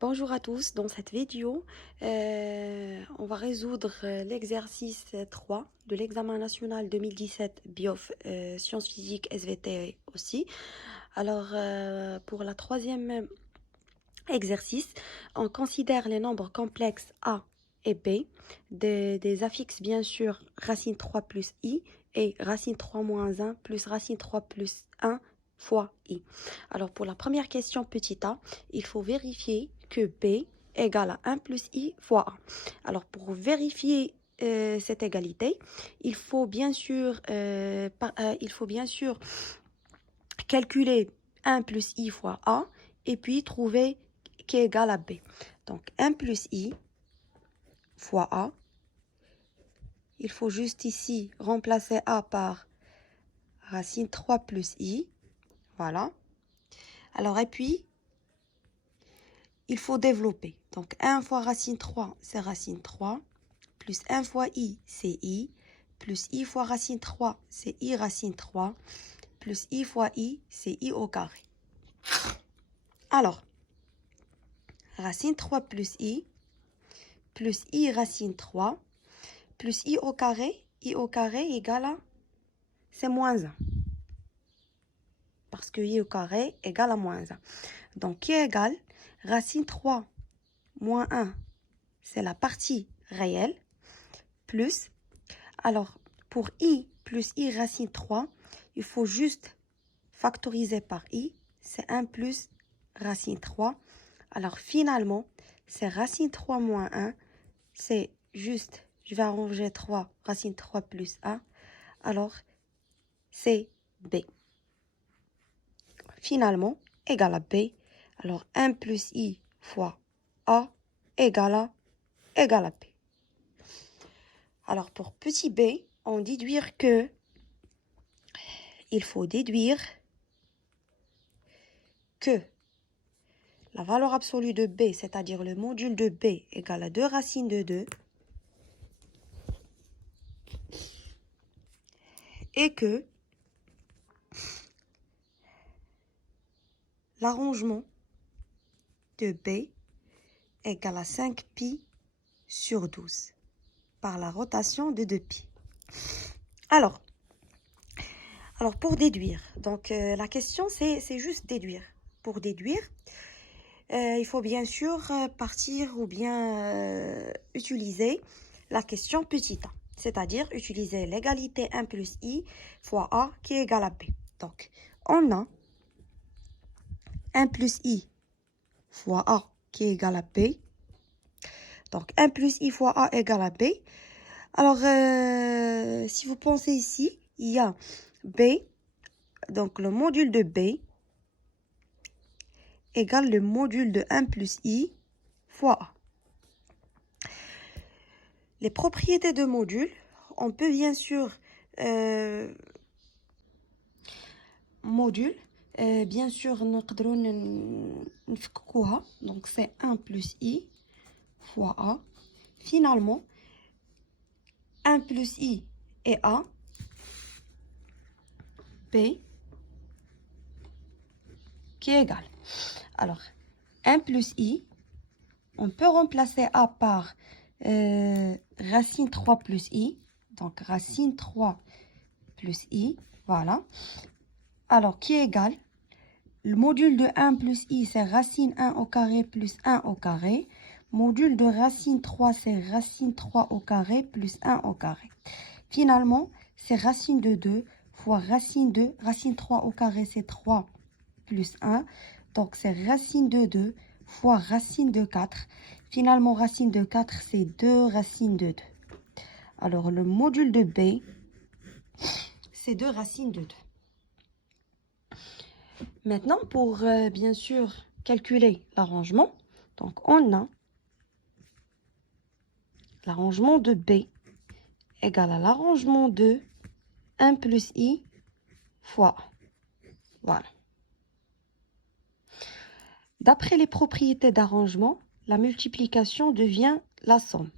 Bonjour à tous, dans cette vidéo, on va résoudre l'exercice 3 de l'examen national 2017 BIOF sciences physiques SVT aussi. Alors, pour la troisième exercice, on considère les nombres complexes A et B, des affixes bien sûr racine 3 plus i et racine 3 moins 1 plus racine 3 plus 1 fois i. Alors pour la première question petit a, il faut vérifier que b égale à 1 plus i fois a. Alors pour vérifier cette égalité, il faut bien sûr calculer 1 plus i fois a et puis trouver qui est égal à b. Donc 1 plus i fois a. Il faut juste ici remplacer a par racine 3 plus i. Voilà. Alors et puis, il faut développer. Donc 1 fois racine 3, c'est racine 3. Plus 1 fois i, c'est i. Plus i fois racine 3, c'est i racine 3. Plus i fois i, c'est i au carré. Alors, racine 3 plus i racine 3 plus i au carré égale à, c'est moins 1. Parce que i au carré égale à moins 1. Donc, qui est égal, racine 3 moins 1, c'est la partie réelle, plus, alors, pour i plus i racine 3, il faut juste factoriser par i, c'est 1 plus racine 3. Alors, finalement, c'est racine 3 moins 1, c'est juste, je vais arranger 3, racine 3 plus 1. Alors, c'est b. Finalement, égale à b. Alors, 1 plus i fois a égale à b. Alors, pour petit b, on déduire que il faut déduire que la valeur absolue de b, c'est-à-dire le module de b, égale à 2 racines de 2, et que l'arrangement de b égale à 5 pi sur 12 par la rotation de 2 pi. Alors pour déduire, donc la question c'est juste déduire. Pour déduire, il faut bien sûr partir ou bien utiliser la question petit a, c'est-à-dire utiliser l'égalité 1 plus i fois a qui est égal à b. Donc, on a 1 plus i fois a qui est égal à b. Donc, 1 plus i fois a égale à b. Alors, si vous pensez ici, il y a b, donc le module de b égale le module de 1 plus i fois a. Les propriétés de module, on peut bien sûr module, bien sûr نقدروا نفككوها. Donc c'est 1 plus i fois a. Finalement 1 plus i et a, b qui est égal. Alors 1 plus i, on peut remplacer a par racine 3 plus i. Donc racine 3 plus i, voilà. Alors qui est égal, le module de 1 plus i, c'est racine 1 au carré plus 1 au carré. Module de racine 3, c'est racine 3 au carré plus 1 au carré. Finalement, c'est racine de 2 fois racine de, racine 3 au carré, c'est 3 plus 1. Donc, c'est racine de 2 fois racine de 4. Finalement, racine de 4, c'est 2 racines de 2. Alors, le module de b, c'est 2 racines de 2. Maintenant, pour bien sûr calculer l'arrangement, donc on a l'arrangement de b égale à l'arrangement de 1 plus i fois a. Voilà. D'après les propriétés d'arrangement, la multiplication devient la somme.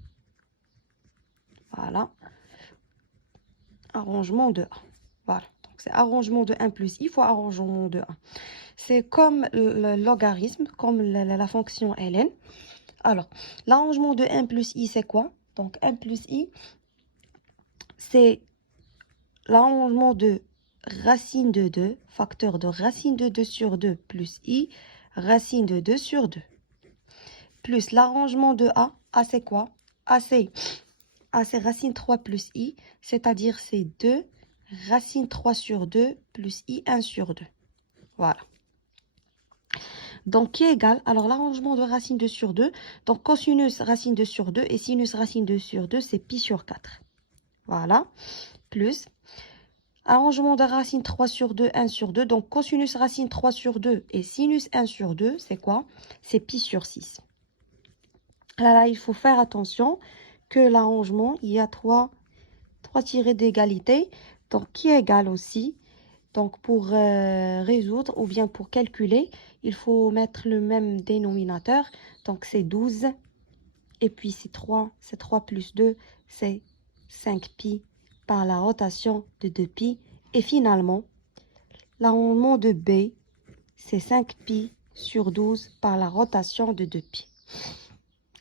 Voilà. Arrangement de a. Voilà. C'est arrangement de 1 plus i fois arrangement de 1. C'est comme le logarithme, comme la fonction ln. Alors, l'arrangement de 1 plus i, c'est quoi? Donc, 1 plus i, c'est l'arrangement de racine de 2, facteur de racine de 2 sur 2 plus i, racine de 2 sur 2. Plus l'arrangement de a. A, c'est quoi? A, c'est racine 3 plus i, c'est-à-dire c'est 2 racine 3 sur 2 plus i 1 sur 2. Voilà. Donc, qui est égal? Alors, l'arrangement de racine 2 sur 2, donc cosinus racine 2 sur 2 et sinus racine 2 sur 2, c'est pi sur 4. Voilà. Plus arrangement de racine 3 sur 2, 1 sur 2. Donc, cosinus racine 3 sur 2 et sinus 1 sur 2, c'est quoi? C'est pi sur 6. Là, il faut faire attention que l'arrangement, il y a 3 tirés d'égalité, donc qui est égal aussi. Donc, pour résoudre ou bien pour calculer, il faut mettre le même dénominateur. Donc, c'est 12. Et puis, c'est 3 plus 2, c'est 5pi par la rotation de 2pi. Et finalement, l'arrangement de B, c'est 5pi sur 12 par la rotation de 2pi.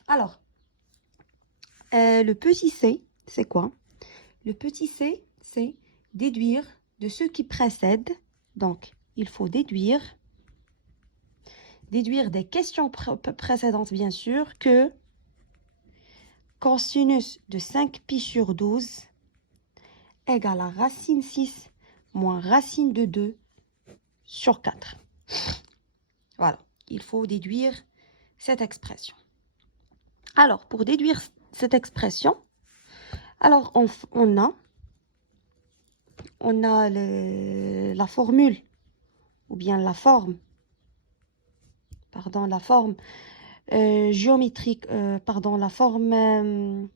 Alors, le petit c, c'est quoi? Le petit c, c'est déduire de ce qui précède. Donc, il faut déduire des questions précédentes, bien sûr, que cosinus de 5pi sur 12 égale à racine 6 moins racine de 2 sur 4. Voilà, il faut déduire cette expression. Alors, pour déduire cette expression, alors on a la formule, ou bien la forme géométrique, la forme,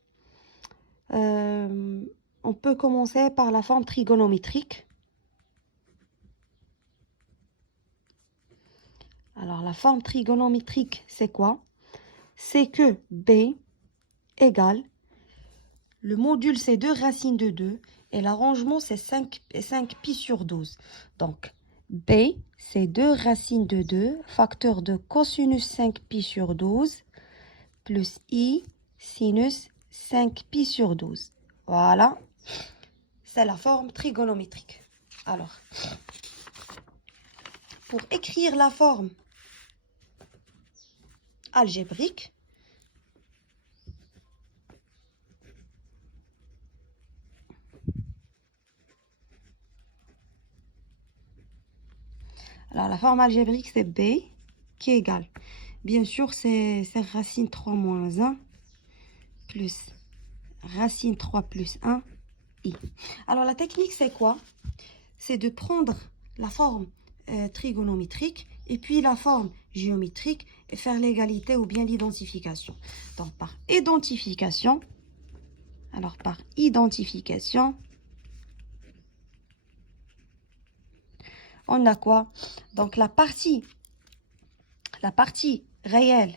on peut commencer par la forme trigonométrique. Alors, la forme trigonométrique, c'est quoi? C'est que B égale, le module, c'est 2 racines de 2, et l'arrangement, c'est 5pi sur 12. Donc, B, c'est 2 racines de 2, facteur de cosinus 5pi sur 12, plus I, sinus 5pi sur 12. Voilà, c'est la forme trigonométrique. Alors, pour écrire la forme algébrique, alors la forme algébrique, c'est B qui est égale, bien sûr, c'est racine 3 moins 1 plus racine 3 plus 1, i. Alors, la technique, c'est quoi? C'est de prendre la forme trigonométrique et puis la forme géométrique et faire l'égalité ou bien l'identification. Donc, par identification, on a quoi? Donc, la partie réelle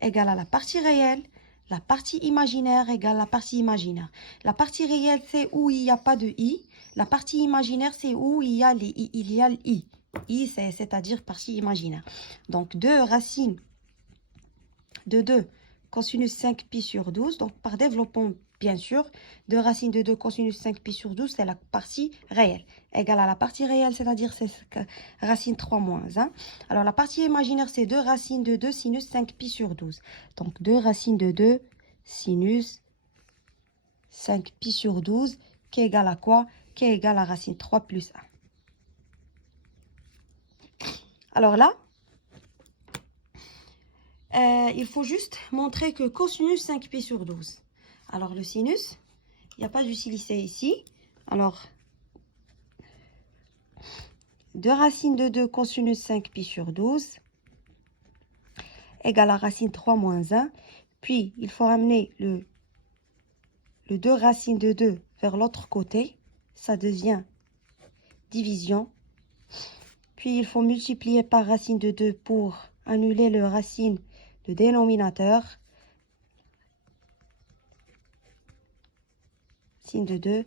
égale à la partie réelle, la partie imaginaire égale à la partie imaginaire. La partie réelle, c'est où il n'y a pas de i. La partie imaginaire, c'est où il y a l'i. I, c'est-à-dire partie imaginaire. Donc, 2 racines de 2 cosinus 5pi sur 12. Donc, par développement, bien sûr, 2 racines de 2 cosinus 5pi sur 12, c'est la partie réelle. Égale à la partie réelle, c'est-à-dire c'est racine 3 moins 1. Alors, la partie imaginaire, c'est 2 racines de 2 sinus 5pi sur 12. Donc, 2 racines de 2 sinus 5pi sur 12, qui est égal à quoi? Qui est égal à racine 3 plus 1. Alors là, il faut juste montrer que cosinus 5pi sur 12. Alors, le sinus, il n'y a pas d'utilité ici. Alors, 2 racines de 2 cosinus 5pi sur 12 égale à racine 3 moins 1. Puis, il faut ramener le 2 racines de 2 vers l'autre côté. Ça devient division. Puis, il faut multiplier par racine de 2 pour annuler le dénominateur. Racine de 2,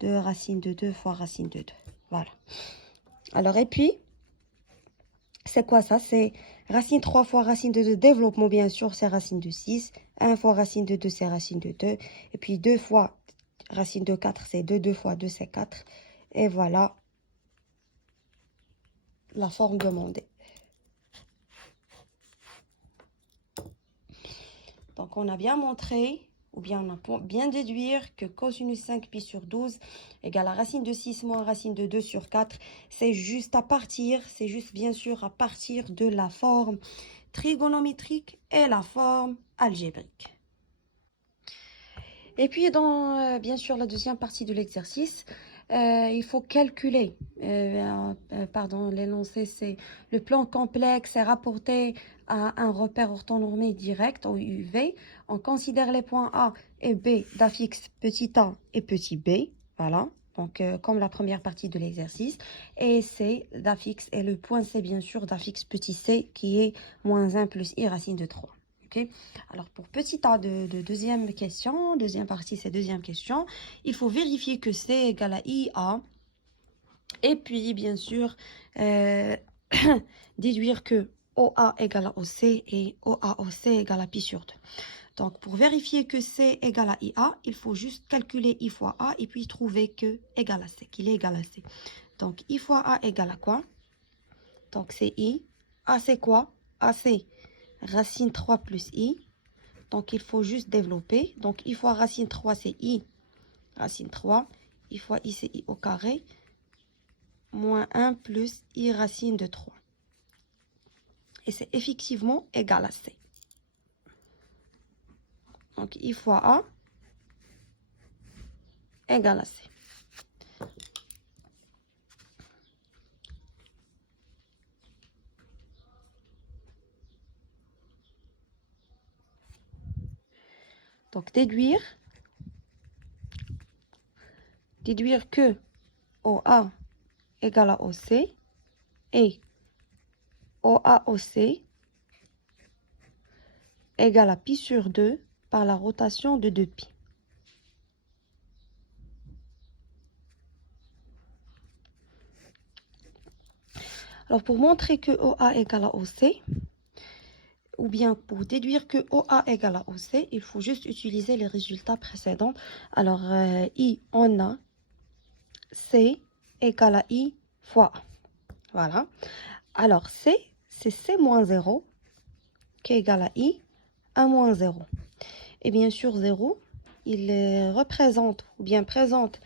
2 racine de 2 fois racine de 2. Voilà. Alors, et puis, c'est quoi ça? C'est racine 3 fois racine de 2. Développement, bien sûr, c'est racine de 6. 1 fois racine de 2, c'est racine de 2. Et puis 2 fois racine de 4, c'est 2. 2 fois 2, c'est 4. Et voilà la forme demandée. Donc, on a bien montré, ou bien on a bien déduire que cosinus 5pi sur 12 égale à racine de 6 moins racine de 2 sur 4. C'est juste bien sûr à partir de la forme trigonométrique et la forme algébrique. Et puis, dans, bien sûr, la deuxième partie de l'exercice, il faut calculer, l'énoncé, c'est le plan complexe est rapporté à un repère orthonormé direct, ou UV. On considère les points A et B d'affixe petit a et petit b, voilà, donc comme la première partie de l'exercice. Et C d'affixe, et le point C, bien sûr, d'affixe petit c, qui est moins 1 plus i racine de 3. Okay. Alors, pour petit a de deuxième question, deuxième partie, c'est deuxième question, il faut vérifier que C égale à IA. Et puis, bien sûr, déduire que OA égale à OC et OA-OC égale à pi sur 2. Donc, pour vérifier que C égale à IA, il faut juste calculer I fois A et puis trouver que égale à C, qu'il est égal à C. Donc, I fois A égale à quoi? Donc, c'est I. A, c'est quoi? A, c'est racine 3 plus I. Donc, il faut juste développer. Donc, I fois racine 3, c'est I racine 3. I fois I, c'est I au carré. Moins 1 plus I racine de 3. Et c'est effectivement égal à C. Donc, I fois A égale à C. Donc, déduire que OA égale à OC et OA-OC égale à pi sur 2 par la rotation de 2pi. Alors, pour montrer que OA égale à OC, ou bien pour déduire que OA égale à OC, il faut juste utiliser les résultats précédents. Alors, I, on a C égale à I fois A. Voilà. Alors, C, c'est C moins 0 qui est égal à I, 1 moins 0. Et bien sûr, 0, il représente ou bien présente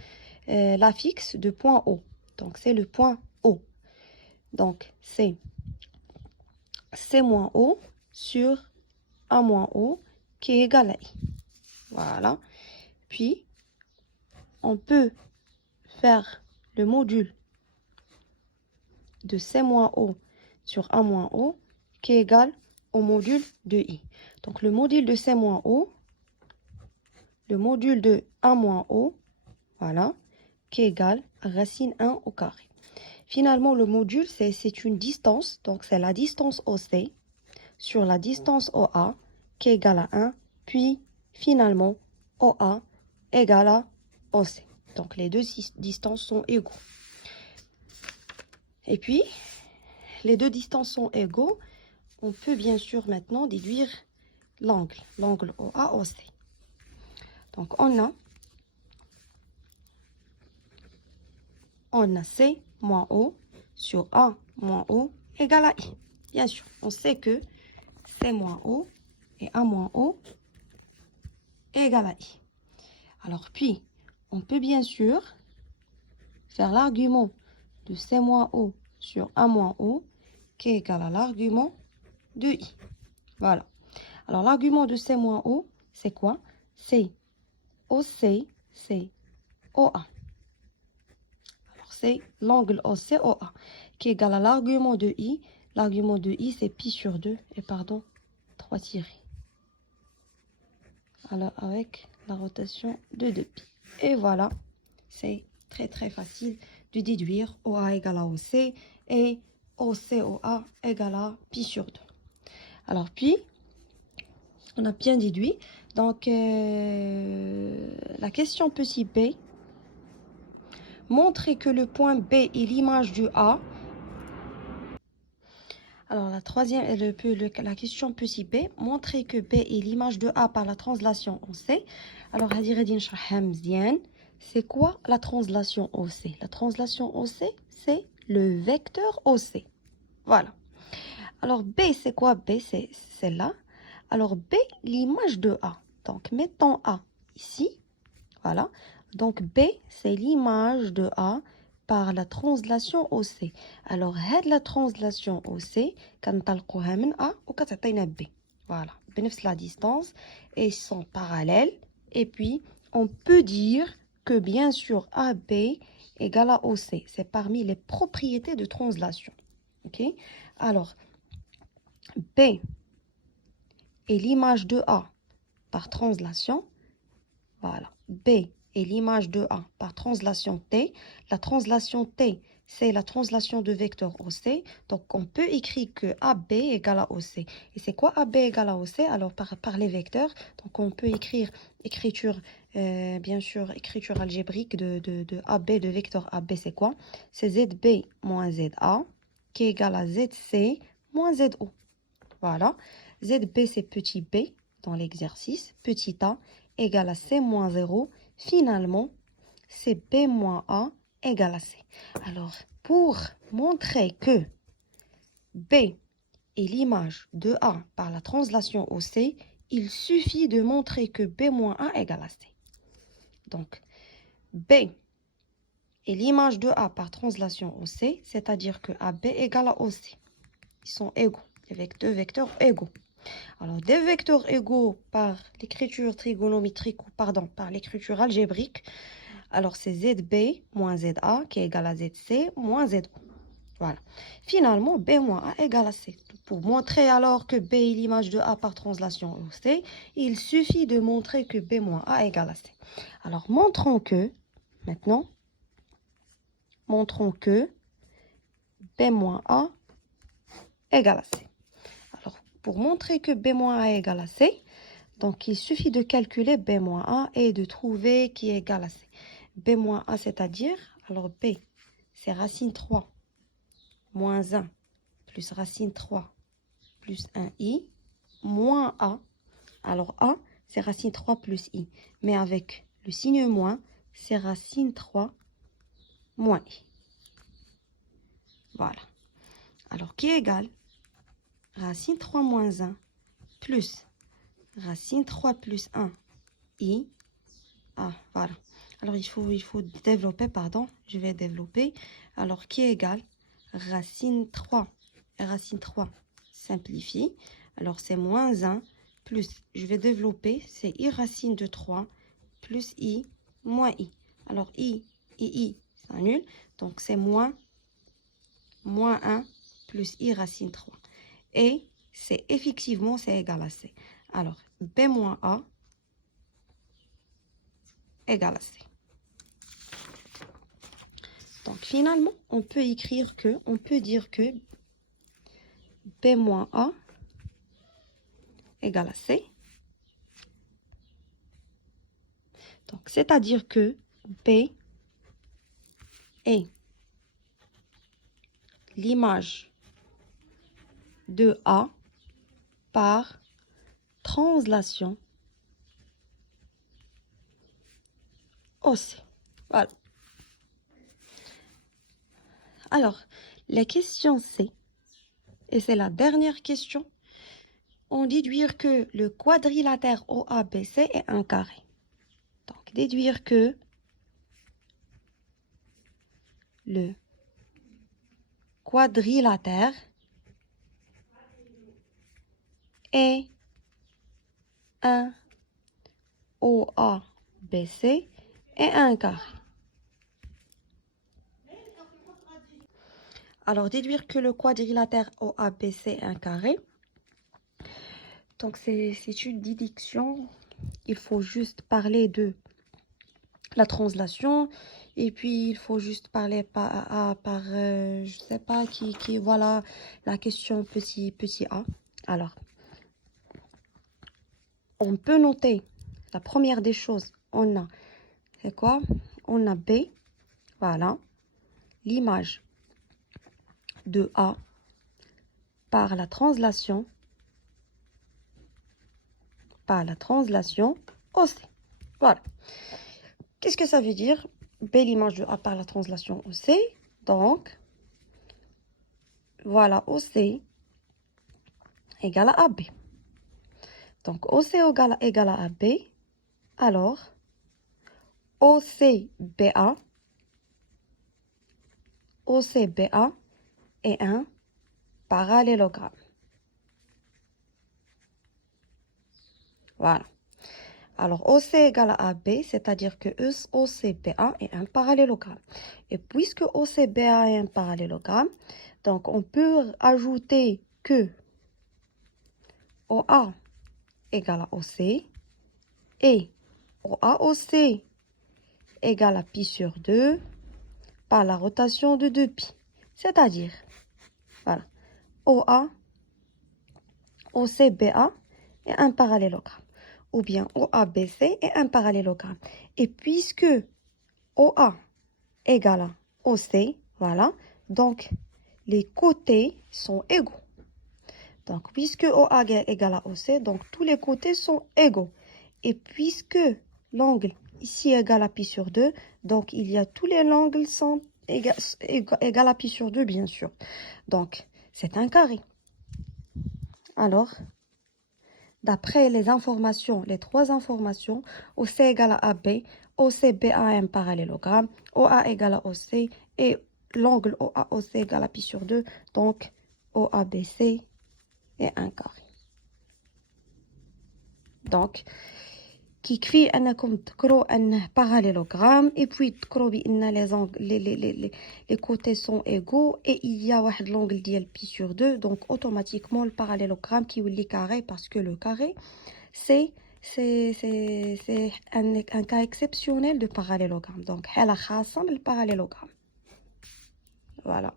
l'affixe de point O. Donc, c'est le point O. Donc, c'est C moins O sur A moins O qui est égal à I. Voilà. Puis, on peut faire le module de C moins O sur A moins O qui est égal au module de I. Donc, le module de C moins O, le module de A moins O, voilà, qui est égal à racine 1 au carré. Finalement, le module, c'est une distance, donc c'est la distance OC sur la distance OA qui est égale à 1, puis finalement OA égale à OC. Donc les deux distances sont égaux. Et puis, les deux distances sont égaux, on peut bien sûr maintenant déduire l'angle OA-OC. Donc on a C moins O sur A moins O égale à I. Bien sûr, on sait que C moins O et A moins O égale à I. Alors puis, on peut bien sûr faire l'argument de C moins O sur A moins O qui est égal à l'argument de I. Voilà. Alors l'argument de C moins O, c'est quoi? C'est OC, c'est OA. Alors c'est l'angle OC-OA qui est égal à l'argument de I. L'argument de I, c'est pi sur 2, et pardon, 3 tirés. Alors avec la rotation de 2pi. Et voilà, c'est très très facile de déduire OA égale à OC et OC-OA égale à pi sur 2. Alors puis, on a bien déduit. Donc, la question petit b, Montrer que le point B est l'image du A. Alors, la troisième, la question petit b, montrer que B est l'image de A par la translation en C. Alors, c'est quoi la translation OC? La translation OC, c'est le vecteur OC. Voilà. Alors, B, c'est quoi? B, c'est celle-là. Alors, B, l'image de A. Donc, mettons A ici. Voilà. Donc, B, c'est l'image de A par la translation OC. Alors, la translation OC, كنطلقوها من A وكتعطينا B. Voilà. بنفس la distance et ils sont parallèles. Et puis, on peut dire que bien sûr, AB égale à OC. C'est parmi les propriétés de translation. OK? Alors, B est l'image de A par translation. Voilà. B est l'image de A par translation T. La translation T, c'est la translation de vecteur OC. Donc, on peut écrire que AB égale à OC. Et c'est quoi AB égale à OC? Alors, par les vecteurs, donc on peut écrire bien sûr, écriture algébrique de AB, de vecteur AB, c'est quoi? C'est ZB moins ZA qui est égal à ZC moins ZO. Voilà. ZB, c'est petit b dans l'exercice. Petit a égale à c moins 0. Finalement, c'est b moins a égale à c. Alors, pour montrer que b est l'image de a par la translation au c, il suffit de montrer que b moins a égale à c. Donc, b est l'image de a par translation au c, c'est-à-dire que ab égale à oc. Ils sont égaux, avec deux vecteurs égaux. Alors, des vecteurs égaux par l'écriture trigonométrique, ou pardon, par l'écriture algébrique, alors c'est ZB moins ZA qui est égal à ZC moins ZO. Voilà. Finalement, B moins A égale à C. Pour montrer alors que B est l'image de A par translation au C, il suffit de montrer que B moins A égale à C. Alors, maintenant, montrons que B moins A égale à C. Alors, pour montrer que B moins A égale à C, donc, il suffit de calculer B moins A et de trouver qui est égal à C. B moins A, c'est-à-dire, alors B, c'est racine 3 moins 1 plus racine 3 plus 1i moins A. Alors, A, c'est racine 3 plus i. Mais avec le signe moins, c'est racine 3 moins i. Voilà. Alors, qui est égal? Racine 3 moins 1 plus racine 3 plus 1 i. Ah, voilà. Alors, il faut développer, pardon. Je vais développer. Alors, qui est égal? Racine 3. Racine 3 simplifie. Alors, c'est moins 1 plus, je vais développer, c'est i racine de 3 plus i moins i. Alors, i et i s'annulent. Donc, c'est moins 1 plus i racine 3. Et c'est effectivement, c'est égal à c. Alors, b moins a égale à c. Donc, finalement, on peut dire que B moins A égale à C. Donc, c'est-à-dire que B est l'image de A par translation au C. Voilà. Alors, la question C, et c'est la dernière question, on déduire que le quadrilatère OABC est un carré. Donc, déduire que le quadrilatère est un OABC est un carré. Alors, déduire que le quadrilatère OABC est un carré. Donc, c'est une déduction. Il faut juste parler de la translation. Et puis, il faut juste parler je sais pas, voilà, la question petit a. Alors, on peut noter, la première des choses, on a, c'est quoi? On a B. voilà, l'image de A par la translation OC. Voilà. Qu'est-ce que ça veut dire? B, l'image de A par la translation OC. Donc, voilà, OC égale à AB. Donc, OC égale à AB. Alors, OCBA est un parallélogramme. Voilà. Alors, OC égale à AB, c'est-à-dire que OCBA est un parallélogramme. Et puisque OCBA est un parallélogramme, donc on peut ajouter que OA égale à OC et OAOC égale à pi sur 2 par la rotation de 2pi. C'est-à-dire, voilà, OCBA est un parallélogramme. Ou bien OABC est un parallélogramme. Et puisque OA égale à OC, voilà, donc les côtés sont égaux. Donc, puisque OA égale à OC, donc tous les côtés sont égaux. Et puisque l'angle ici est égal à pi sur 2, donc il y a tous les angles sont égal à pi sur 2, bien sûr. Donc, c'est un carré. Alors, d'après les informations, les trois informations, OC égale à AB, OCBA est un parallélogramme, OA égale à OC et l'angle OAOC égale à pi sur 2, donc OABC est un carré. Donc, qui كفي انكم تذكروا انه parallélogramme et puis تذكروا بان les côtés sont égaux et il y a واحد l'angle ديال pi sur 2, donc automatiquement le parallélogramme qui est carré parce que le carré c'est un cas exceptionnel de parallélogramme. Donc حالة خاصة من parallélogramme. Voilà.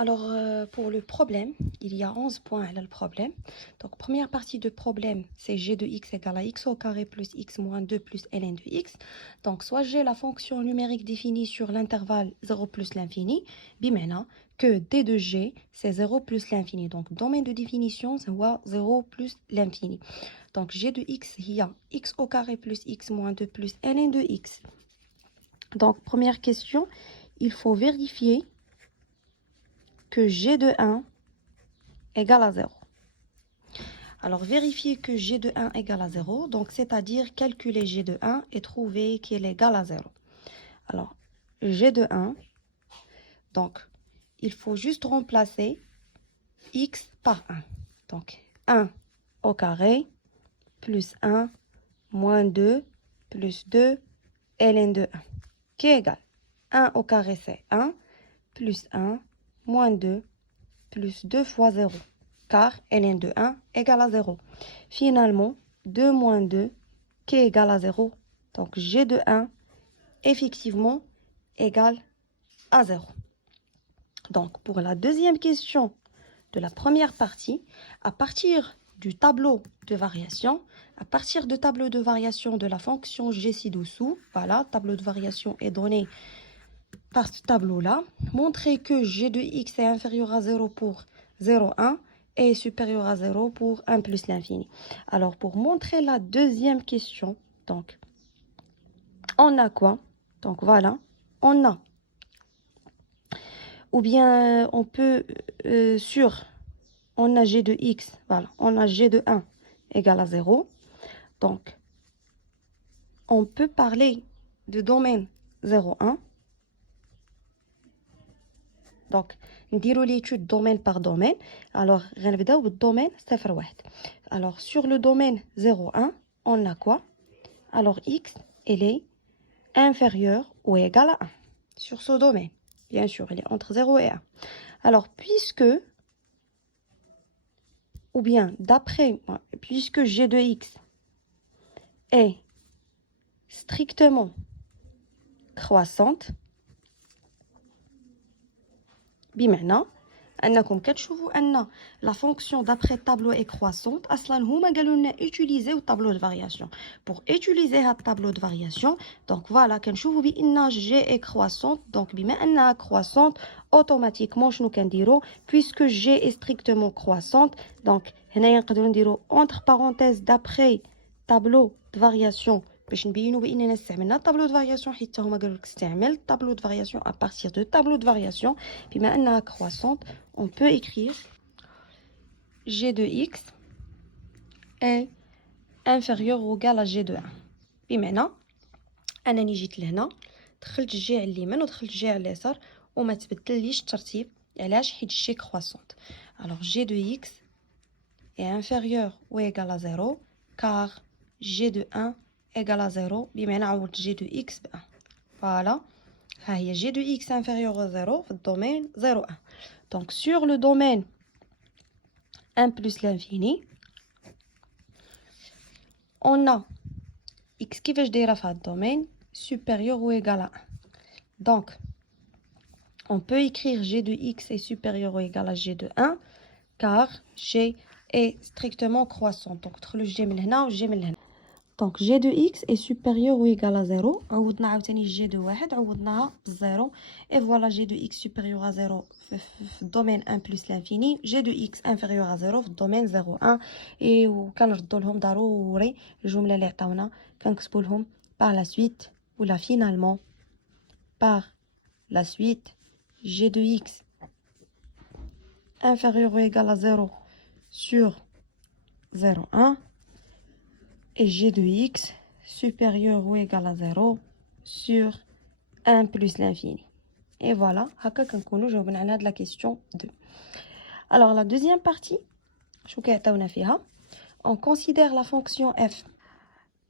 Alors, pour le problème, il y a 11 points à le problème. Donc, première partie du problème, c'est g de x égale à x au carré plus x moins 2 plus ln de x. Donc, soit j'ai la fonction numérique définie sur l'intervalle 0 plus l'infini, bimena, que d de g, c'est 0 plus l'infini. Donc, domaine de définition, c'est 0 plus l'infini. Donc, g de x, il y a x au carré plus x moins 2 plus ln de x. Donc, première question, il faut vérifier que g de 1 égale à 0. Alors, vérifier que g de 1 égale à 0, donc c'est-à-dire calculer g de 1 et trouver qu'il est égal à 0. Alors, g de 1, donc, il faut juste remplacer x par 1. Donc, 1 au carré plus 1 moins 2 plus 2 ln de 1, qui est égal. 1 au carré, c'est 1, plus 1 moins 2 plus 2 fois 0, car ln de 1 égale à 0. Finalement, 2 moins 2 qui est égal à 0. Donc, g de 1, effectivement, égale à 0. Donc, pour la deuxième question de la première partie, à partir du tableau de variation, de la fonction g ci-dessous, voilà, tableau de variation est donné par ce tableau-là, montrer que g de x est inférieur à 0 pour 0, 1 et supérieur à 0 pour 1 plus l'infini. Alors, pour montrer la deuxième question, donc, on a quoi? Donc, voilà, on a, ou bien on peut, on a g de x, voilà, on a g de 1 égale à 0. Donc, on peut parler de domaine 0, 1. Donc, نديرو l'étude domaine par domaine. Alors, غنبداو بالdomaine 0, 1. Alors, sur le domaine 0, 1, on a quoi? Alors, x, elle est inférieure ou égale à 1. Sur ce domaine, bien sûr, elle est entre 0 et 1. Alors, puisque g de x est strictement croissante, بمعنى انكم كتشوفوا ان la fonction d'après tableau est croissante. اصلا هما قالوا لنا utiliser le tableau de variation. Pour utiliser le tableau de variation, donc voilà كنشوفوا بان g est croissante. Donc بما انها croissante, automatiquement شنو كنديروا puisque g est strictement croissante, donc هنايا نقدروا نديروا entre parenthèses d'après tableau de variation باش نبينوا باننا استعملنا الطابلو دو فارياسيون حيت هما قالوا لك استعمل الطابلو دو فارياسيون à partir de tableau de variation. بما انها croissante, on peut écrire g de x est inférieur ou égal à g de 1. بمعنى انني جيت لهنا دخلت جي على اليمين ودخلت جي على اليسار وما تبدلليش الترتيب. علاش؟ حيت جي croissante. alors g de x est inférieur ou égal à 0 car g de 1 égale à 0. بمعنى عوضت g de x ب 1. voilà, ها هي g de x inférieur à 0 في الدومين 0 1. donc sur le domaine 1 plus l'infini, on a x كيفاش دايره في هذا الدومين supérieur ou égal à 1. donc on peut écrire g de x est supérieur ou égal à g de 1 car g est strictement croissant. donc تدخلوا g من هنا و g من هنا. donc g de x est supérieur ou égal à 0. عوضنا عاوتاني g de 1 عوضناها ب 0 et voilà g de x supérieur à 0 في الدومين 1 plus l'infini, g de x inférieur à 0 في الدومين 0 1. وكنردوا لهم ضروري الجمله اللي عطاونا كنكتبوا لهم par la suite ولا finalement par la suite g de x inférieur ou égal à 0 sur 0 1 et g de x supérieur ou égal à 0 sur 1 plus l'infini. Et voilà, هكا كنكونوا جاوبنا على هاد la question 2. alors la deuxième partie شنو كيعطيونا فيها؟ on considère la fonction f.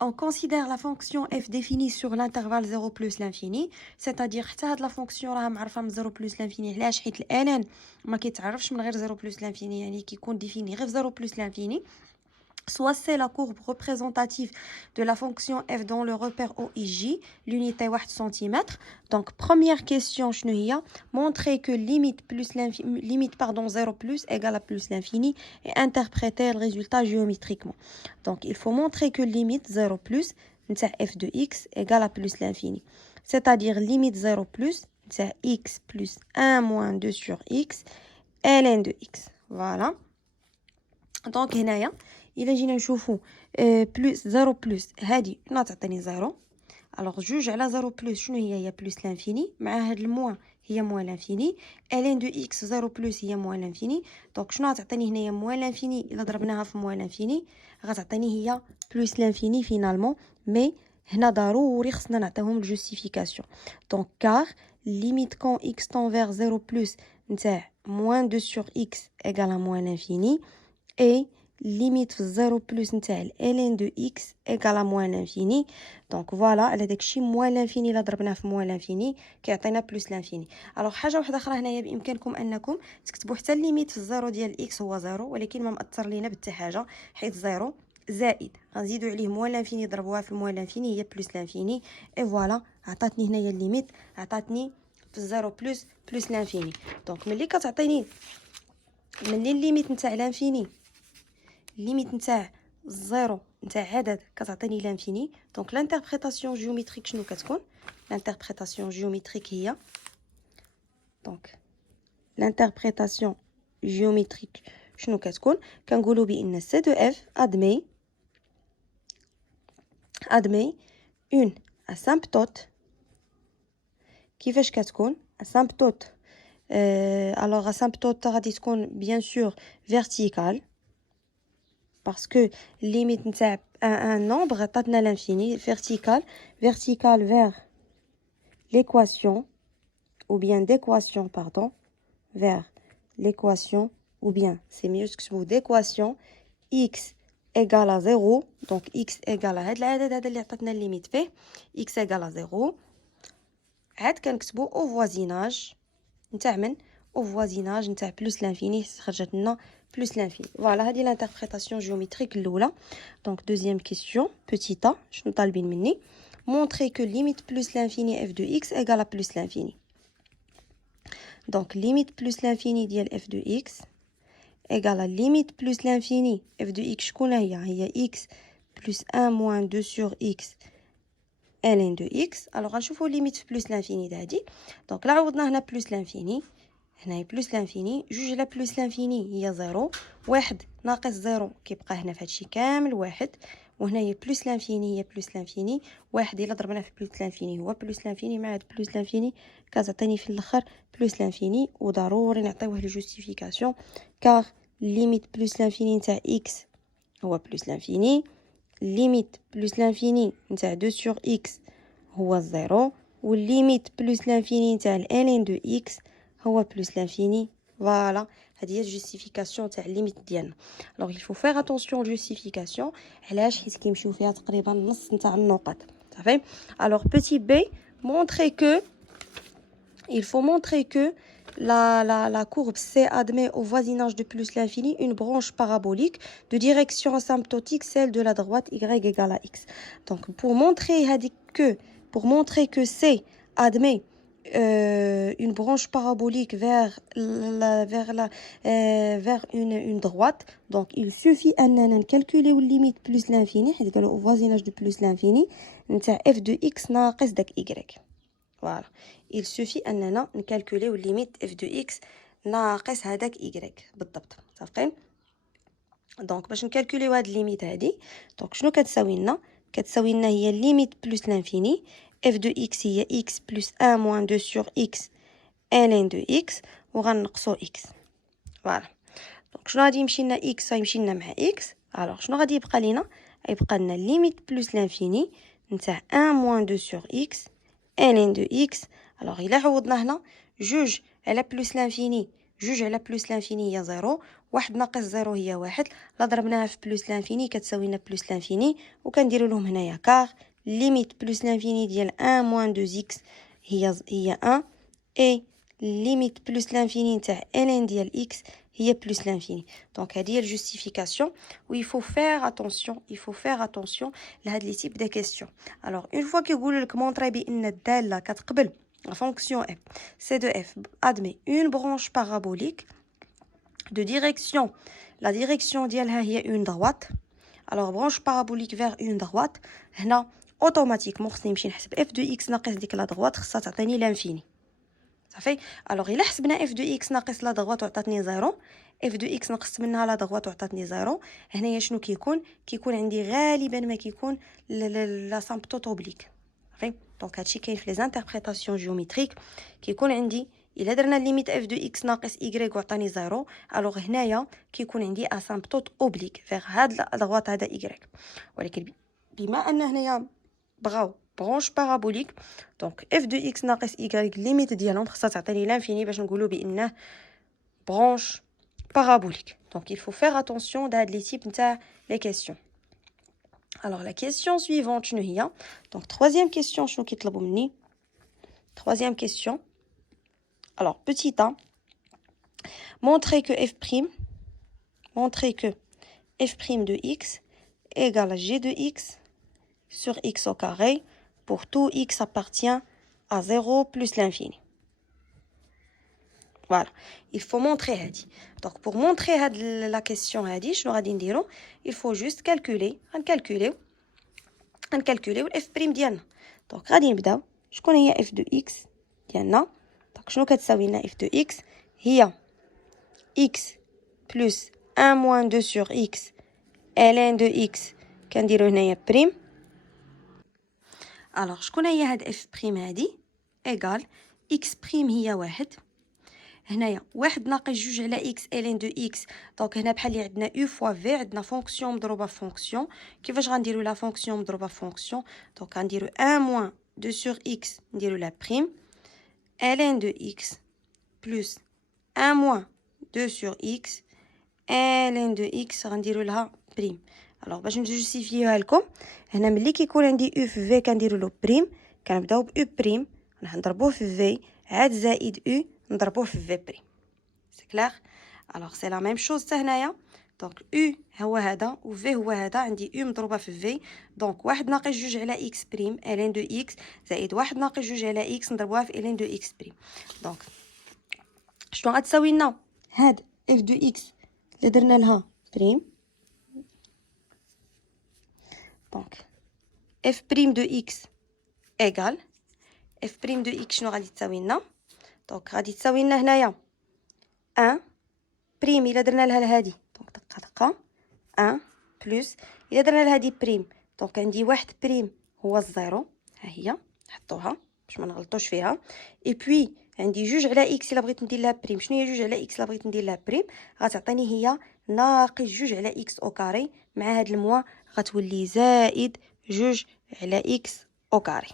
On considère la fonction f définie sur l'intervalle 0 plus l'infini, c'est-à-dire حتى هاد la fonction راها معرفه من 0 plus l'infini. علاش؟ حيت الان ما كيتعرفش من غير 0 plus l'infini، يعني كيكون ديفيني غير 0 plus l'infini. soit c'est la courbe représentative de la fonction f dans le repère OIJ, l'unité 1 cm. Donc première question, شنو هي؟ montrer que limite 0 plus égale à plus l'infini et interpréter le résultat géométriquement. Donc il faut montrer que limite 0 plus نتاع f de x égale à plus l'infini. C'est-à-dire limite 0 plus نتاع x plus 1 moins 2 sur x ln de x. Voilà. Donc هنايا إلا جينا نشوفو بلس 0 بلس هادي شنو تعطيني 0. الوغ جوج على 0 بلس شنو هي بلس لانفيني مع هاد الموان هي موان لانفيني. الين دو اكس 0 بلس هي موان لانفيني. دونك شنو غتعطيني هنايا موان لانفيني الا ضربناها في موان لانفيني غتعطيني هي بلس لانفيني فينالمون. مي هنا ضروري خصنا نعطيهم الجوستيفيكاسيون. دونك كار ليميت كون اكس طون فيغ 0 بلس نتاع موان 2 سور اكس ايغال ا موان لانفيني اي limite 0 plus نتاع ln de x égale à moins l'infini. donc voilà على داكشي moins l'infini لا ضربناه في moins l'infini كيعطينا plus l'infini. alors حاجه واحده اخرى هنايا بامكانكم انكم تكتبوا حتى الليميت في الزيرو ديال x هو 0 ولكن ما مأثر لينا بحتى حاجه حيت 0 زائد غنزيدوا عليه moins l'infini ضربوها في moins l'infini هي plus l'infini. et voilà عطاتني هنايا الليميت عطاتني في 0 plus l'infini. donc ملي كتعطيني ملي الليميت نتاع الانفيني limite نتاع الزيرو نتاع عدد كتعطيني لانفيني. دونك لانتربريتاسيون جيوميتريك شنو كتكون؟ لانتربريتاسيون جيوميتريك هي دونك لانتربريتاسيون جيوميتريك شنو كتكون؟ كنقولوا بان سي دو اف ادمي اون اسامبتوت. كيفاش كتكون اسامبتوت؟ الوغ اسامبتوت غادي تكون بيان سور فيرتيكال parce que limite نتاع un nombre عطاتنا l'infini vertical vers l'équation ou bien d'équation pardon vers l'équation ou bien c'est mieux que تكتبوا d'équation x égale à 0. donc x égale à هاد العدد هذا اللي عطاتنا الليميت فيه x égale à 0. عاد كنكتبوا au voisinage نتاع من au voisinage نتاع plus l'infini خرجت لنا plus l'infini. Voilà, هذه l'interprétation géométrique الاولى. donc deuxième question petit a شنو طالبين مني؟ montrer que limite plus l'infini f de x égale à plus l'infini. Donc, limite plus l'infini ديال f de x égale à limite plus l'infini f de x شكون هي x plus 1 moins 2 sur x ln de x. Alors, غنشوفوا limite plus l'infini دهادي. Donc, là عوضنا هنا plus l'infini. هنا بلس لانفيني جوج على بلس لانفيني هي زيرو واحد ناقص زيرو كيبقى هنا في هادشي كامل واحد وهنا هي بلس لانفيني هي بلس لانفيني واحد الا ضربناه في بلس لانفيني هو بلس لانفيني مع هاد بلس لانفيني كتعطيني في الاخر بلس لانفيني وضروري نعطيوه لو جوستيفيكاسيون كار ليميت بلس لانفيني نتاع اكس هو بلس لانفيني ليميت بلس لانفيني نتاع 2 سور اكس هو زيرو والليميت بلس لانفيني نتاع الان دو اكس هو بلس لانفيني. فوالا هذه هي الجوستيفيكاسيون تاع الليميت ديالنا. الوغ il faut faire attention justification علاش حيت كيمشيو فيها تقريبا نص نتاع النقط صافي. alors petit b montrer que il faut montrer que la courbe C admet au voisinage de plus l'infini une branche parabolique de direction asymptotique, celle de la droite y égale à x. Donc pour montrer que C admet une branche parabolique vers une droite, donc il suffit de calculer la limite plus l'infini, au voisinage de plus l'infini, f de x ناقص داك y. Voilà. Il suffit أننا نكالكوليو limite f de x ناقص هذاك y بالضبط صافين. دونك باش نكالكوليو هاد الليميت هادي دونك شنو كتساوي لنا هي limite plus l'infini f de x هي x plus 1 moins 2 sur x ln de x وغنقصو x. فوالا دونك شنو غادي يمشي لنا x غيمشي لنا مع x. الوغ شنو غادي يبقى لينا غيبقى لنا limite plus l'infini نتاع 1 moins 2 sur x ln de x. alors إلا عوضنا هنا جوج على بلس لانفيني جوج على بلس لانفيني هي زيرو واحد ناقص زيرو هي واحد لا ضربناها في بلس لانفيني كتساوي لنا بلس لانفيني وكنديرو لهم هنايا كار ليميت بلس لانفيني ديال 1 موان 2 اكس هي 1 اي ليميت بلس لانفيني نتاع ln ديال اكس هي بلس لانفيني. دونك هذه هي الجوستيفيكاسيون و il faut faire attention لهاد لي تيب دي كيسيون. alors une fois كيقول لك مونطري بان الداله كتقبل la fonction f c de f admet une branche parabolique de direction la direction ديالها هي une droite. alors branche parabolique vers une droite هنا اوتوماتيكمون خصني نمشي نحسب f de x ناقص ديك لا droite خصها تعطيني لانفيني صافي. الوغ الا حسبنا اف دو اكس ناقص لا دغوات وعطاتني زيرو اف دو اكس نقصت منها لا دغوات وعطاتني زيرو هنايا شنو كيكون عندي غالبا ما كيكون لا سامبتوت اوبليك صافي. دونك هادشي كاين في لي زانتربريتاسيون جيوميتريك كيكون عندي الا درنا ليميت اف دو اكس ناقص y وعطاني زيرو الوغ هنايا كيكون عندي اسامبتوت اوبليك فيغ هاد لا دغوات هذا y. ولكن بما ان هنايا بغاو branche parabolique donc f de x ناقص y limite ديالهم خصها تعطيني l'infini باش نقولوا بانه branche parabolique. donc il faut faire attention لهاد لي تيب نتاع les questions. alors la question suivante شنو هي donc troisième question شنو كيطلبوا مني troisième question. alors petit a montrer que f' de x égale à g de x sur x au carré pour tout x appartient à 0 plus l'infini. Voilà, il faut montrer هادي. donc pour montrer la question هادي شنو غادي نديرو il faut juste غنكالكوليو f' ديالنا. donc غادي نبداو شكون هي f de x ديالنا donc شنو كتساوي لنا f de x هي x plus 1 moins 2 sur x ln de x كنديرو هنايا بريم. alors شكون هي هاد اف بريم هادي ايغال اكس بريم هي واحد هنايا واحد ناقص جوج على اكس الين دو اكس. دونك هنا بحال اللي عندنا او فوا في عندنا فونكسيون مضروبه في فونكسيون. كيفاش غنديروا لا فونكسيون مضروبه في فونكسيون دونك غنديروا 1 موان 2 سور اكس نديروا لا بريم الين دو اكس بلس 1 موان 2 سور اكس الين دو اكس غنديروا لها بريم. alors باش نجوستيفيوها لكم هنا ملي كيكون عندي او في في كنديروا له بريم كنبداو ب او بريم نضربوه في في عاد زائد او نضربوه في في بريم سي كلير. alors سي لا ميم شوز حتى هنايا دونك او هو هذا و في هو هذا عندي او مضروبه في في دونك واحد ناقص جوج على اكس بريم الين دو اكس زائد واحد ناقص جوج على اكس نضربوها في الين دو اكس بريم. دونك شنو غتساوي لنا هاد اف دو اكس اللي درنا لها بريم. دونك اف بريم دو اكس ايغال اف بريم دو اكس شنو غادي تساوي لنا؟ دونك غادي تساوي لنا هنايا 1 بريم الا درنا لها لهادي، دونك دقه دقه 1 بلس الا درنا لهادي بريم، دونك عندي واحد بريم هو الزيرو، ها هي نحطوها باش ما نغلطوش فيها. اي بوي عندي جوج على اكس الا بغيت ندير لها بريم. شنو هي جوج على اكس الا بغيت ندير لها بريم؟ غتعطيني هي ناقص جوج على اكس او كاري، مع هاد الموا غتولي زائد جوج على اكس او كاري.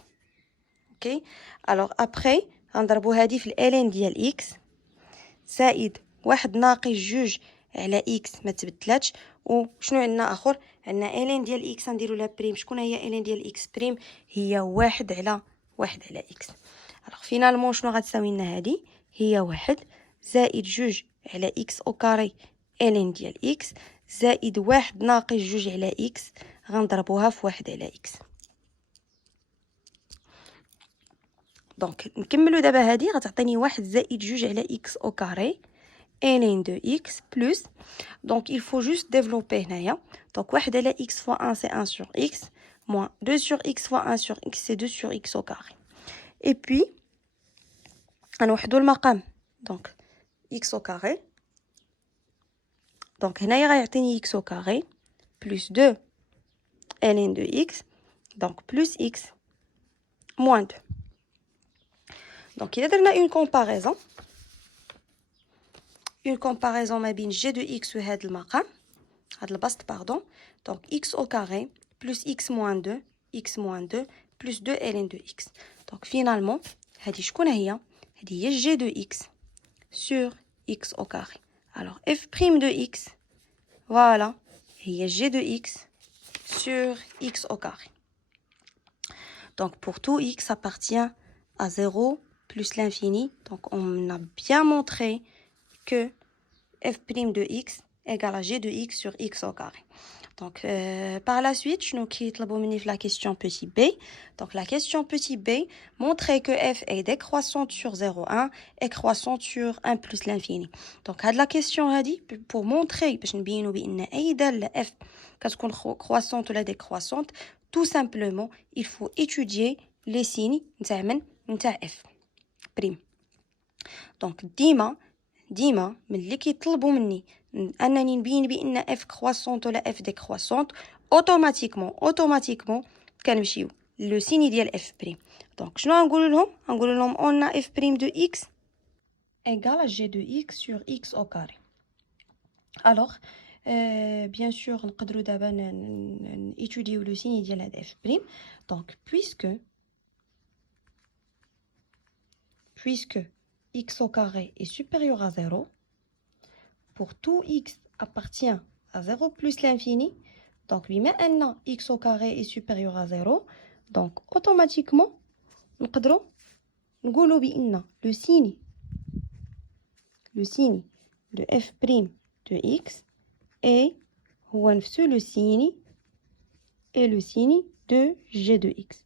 اوكي الوغ ابخي غنضربو هادي في الالين ديال اكس زائد واحد ناقص جوج على اكس ما تبدلاتش. وشنو عندنا اخر؟ عندنا الين ديال اكس نديرو لها بريم. شكون هي الين ديال اكس بريم؟ هي واحد على اكس. الوغ فينالمون شنو غتساوي لنا هادي؟ هي واحد زائد جوج على اكس او كاري الين ديال اكس زائد واحد ناقص جوج على اكس غنضربوها في واحد على اكس. دونك نكملو دابا هادي غتعطيني واحد زائد جوج على اكس او كاري ln de x plus, donc il faut juste développer هنايا. donc واحد على x fois 1 c'est 1 sur x moins 2 sur x fois 1 sur x c'est 2 sur x au carré. et puis غنوحدو المقام donc x au carré. donc هنايا غيعطيني x au carré plus 2 ln de x donc plus x moins 2. donc إلا درنا une comparaison ما بين g de x و هاد المقام هاد البسط pardon. donc x au carré plus x moins 2 plus 2 ln de x. donc finalement هادي شكون هي؟ هادي هي g de x sur x au carré. alors f' de x voilà هي g de x sur x au carré. donc pour tout x appartient à 0 plus l'infini, donc on a bien montré que f' de x égale à g de x sur x au carré. donc par la suite شنو كيطلبوا مني في la question petit b. donc la question petit b montrer que f est décroissante sur 0,1 et croissante sur 1 plus l'infini. donc هاد la question هادي pour montrer باش نبينوا بان اي داله f كتكون croissante ولا décroissante, tout simplement il faut étudier les signes نتاع f بريم. donc ديما ملي كيطلبوا مني انني نبين بان اف كرواسونت ولا اف ديكرواسونت اوتوماتيكمون كنمشيو لو سيني ديال اف بريم. دونك شنو غنقول لهم اون اف بريم دو اكس ايغال جي دو اكس سور اكس او كاري. الوغ بيان سور نقدروا دابا نيتوديو لو سيني ديال هاد اف بريم. دونك puisque x au carré est supérieur à 0, pour tout x appartient à 0 plus l'infini, donc oui, maintenant x au carré est supérieur à 0, donc automatiquement نقدروا نقولوا بان le signe de f' de x est هو نفسه le signe de g de x.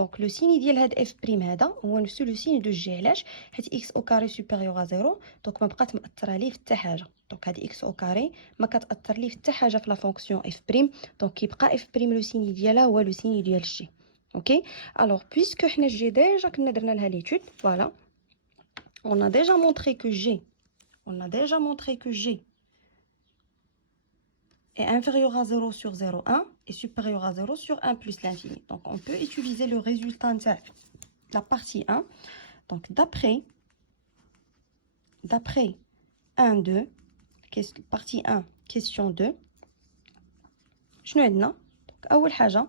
donc le signe ديال هاد f' هذا هو نفسه لو سين دو جي. علاش؟ حيت x au carré supérieur à 0 دونك ما بقات مأثره ليه في حتى حاجه. دونك هاد x au carré ما كتأثر ليه في حتى حاجه في لا فونكسيون f'. دونك كيبقى f' لو سين ديالها هو لو سين ديال جي. اوكي الوغ بويسكو حنا جي ديجا كنا درنا لها ليتود فوالا on a déjà montré que g est inférieur à 0 sur 0,1 et supérieur à 0 sur 1 plus l'infini. Donc on peut utiliser le résultat de la partie 1. donc d'après 1 2 partie 1 question 2 شنو عندنا؟ donc اول حاجه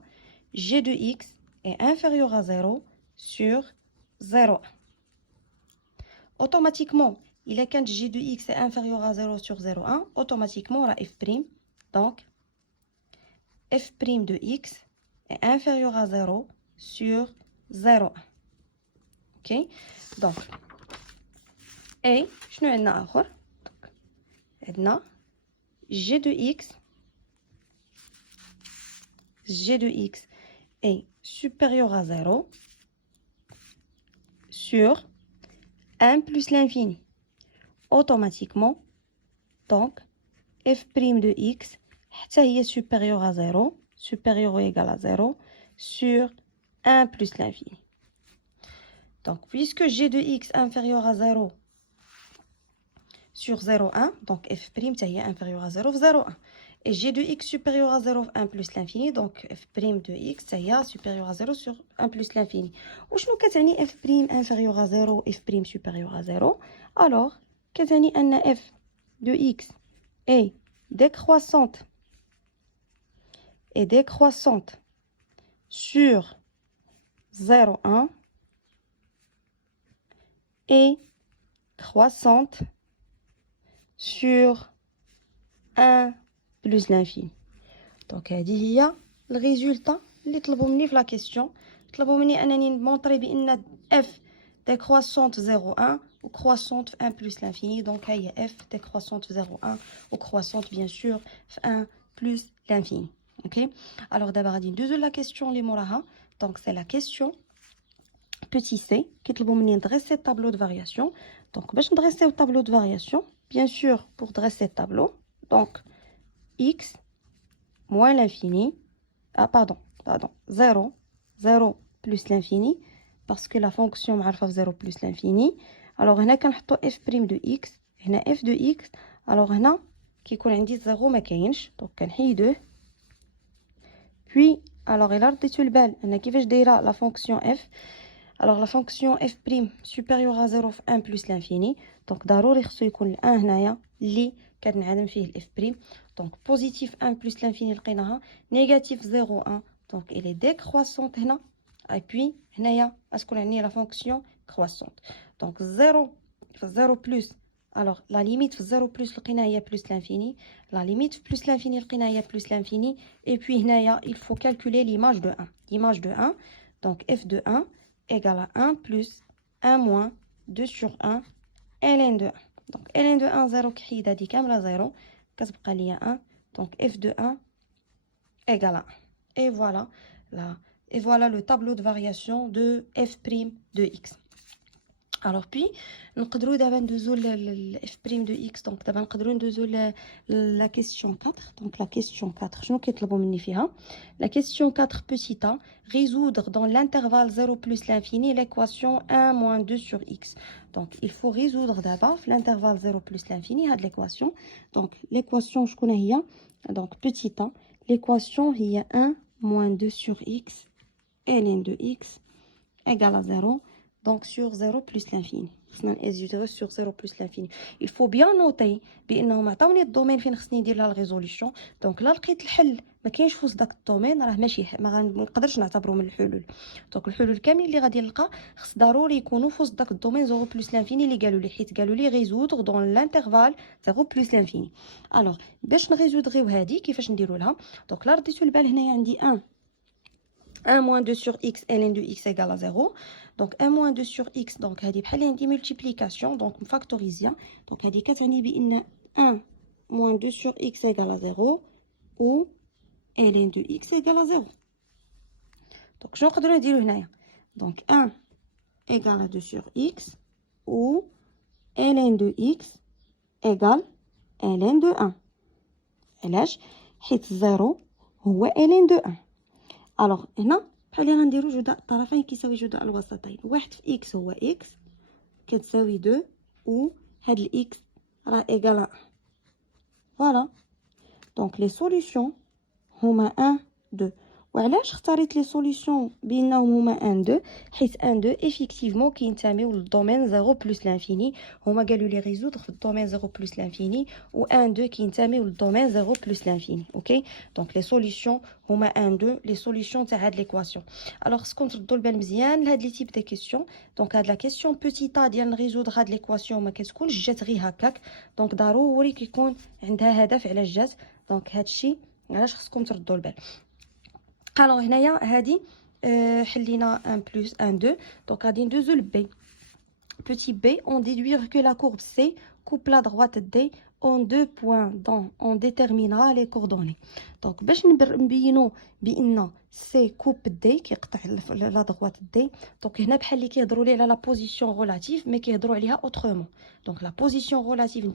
g de x est inférieur à 0 sur 0,1. automatiquement il est quand g de x est inférieur à 0 sur 0,1 automatiquement on a f'. donc f' de x est inférieur à 0 sur 0,1. ok donc et شنو عندنا اخر؟ عندنا g de x est supérieur à 0 sur 1 plus l'infini. automatiquement donc f' de x est supérieur à 0, supérieur ou égal à 0 sur 1 plus l'infini. Donc, puisque g de x inférieur à 0 sur 0,1, donc f' est inférieur à 0, 0,1. Et g de x supérieur à 0, 1 plus l'infini, donc f' de x est supérieur à 0 sur 1 plus l'infini. Ou je nous f' inférieur à 0, f' supérieur à 0. Alors, كتعني أن f de x est décroissante sur 0,1 et croissante sur 1 plus l'infini. Donc, il y a le résultat اللي طلبوا مني في la question. طلبوا مني أنني نمونطري بأن f décroissante 0,1 ou croissante 1 plus l'infini. Donc, il y a f décroissante 0,1 ou croissante bien sûr 1 plus l'infini. Ok. Alors, d'abord, on va la question les moraha. Donc, c'est la question petit c qui طلبوا مني ندرسي le tableau de variation. Donc, باش ندرسي le tableau de variation, bien sûr, pour dresser le tableau, donc x moins l'infini, pardon, 0, 0 plus l'infini, parce que la fonction معرفة 0 plus l'infini. Alors, هنا كنحطو f' de x, هنا f de x. Alors, هنا كيكون عندي 0 ما كاينش, donc كنحيدوه. Puis, alors, إلا رديتو البال أنا كيفاش دايرة la fonction f. Alors, la fonction f' supérieure à 0 في 1 plus l'infini. Donc, ضروري خصو يكون ال 1 هنايا اللي كنعدم فيه ال f'. Donc, positif 1 plus l'infini لقيناها. Négatif 0,1. Donc, elle est décroissante هنا. Et puis, هنايا أسكون عندي la fonction croissante. Donc, 0 plus. Alors, la limite 0 plus لقينا هي plus l'infini. La limite plus l'infini لقينا هي plus l'infini. Et puis, هنايا, il faut calculer l'image de 1. L'image de 1. Donc, f de 1 égale à 1 plus 1 moins 2 sur 1 ln de 1. Donc, ln de 1, 0 كحيدة دي كاملة 0. كتبقى ليا 1. Donc, f de 1 égale à 1. Et voilà le tableau de variation de f' de x. Alors, puis, نقدروا دابا ندوزو ل f' de x. Donc, دابا نقدروا ندوزو la question 4. Donc, la question 4, شنو كيطلبوا مني فيها؟ La question 4 petit a, résoudre dans l'intervalle 0 plus l'infini l'équation 1 moins 2 sur x. Donc, il faut résoudre d'abord l'intervalle 0 plus l'infini هاد l'équation. Donc, l'équation شكون هي؟ Donc, petit a, l'équation هي 1 moins 2 sur x ln de x égale à 0. Donc, sur 0 plus l'infini. Sur 0 plus l'infini. Il faut bien noter بأنهم عطاوني الدومين فين خصني ندير لها الريزوليوشن. دونك لا لقيت الحل ما كاينش في وسط داك الدومين راه ماشي ما غنقدرش نعتبره من الحلول. دونك الحلول كاملين اللي غادي نلقى خص ضروري يكونوا في وسط داك الدومين 0 plus l'infini اللي قالوا لي حيت قالوا لي résoudre dans l'intervalle 0 plus l'infini. alors باش نريزودغيو هذه كيفاش نديروا لها؟ دونك لا رديتو البال هنايا عندي 1 moins 2 sur x ln de x égale à 0. Donc 1 moins 2 sur x, donc هذه بحال عندي multiplication, donc factorisation. Donc هذه كتعني بأن 1 moins 2 sur x égale à 0 ou ln de x égale à 0. Donc شنو نقدروا نديرو هنايا؟ Donc 1 égale à 2 sur x ou ln de x égale ln de 1. علاش؟ حيت 0 هو ln de 1. الوغ هنا بحال اللي غنديرو جداء الطرفين كيساوي جداء الوسطين. واحد في اكس هو اكس كتساوي 2 و هاد الاكس راه ايكال 1. فوالا دونك لي سوليوشن هما 1 2. وعلاش اختاريت لي سوليوشن بانهم هما 1 2؟ حيت 1 2 ايفيكتيفمون كينتميو للدومين 0 بلس لانفيني. هما قالوا لي ريزودر في الدومين 0 بلس لانفيني و 1 2 كينتميو للدومين 0 بلس لانفيني. اوكي دونك لي سوليوشن هما 1 2 لي سوليوشن تاع هاد ليكواسيون. الوغ خصكم تردوا البال مزيان لهاد لي تيب دي كيسيون. دونك هاد لا كيسيون بوتيتا ديال نريزودر هاد ليكواسيون ما كتكونش جات غير هكاك. دونك ضروري كيكون عندها هدف علاش جات. دونك هادشي علاش خصكم تردوا البال. الوغ هنايا هادي حلينا 1 بلس 1 2. دونك غادي ندوزو لبي. petit b, on déduira que la courbe C coupe la droite D en 2 points dont on déterminera les coordonnées. Donc, باش نبينو بأن C coupe D كيقطع la droite D. Donc, هنا بحال اللي كيهضروا لي على la position relative mais كيهضروا عليها autrement. Donc, la position relative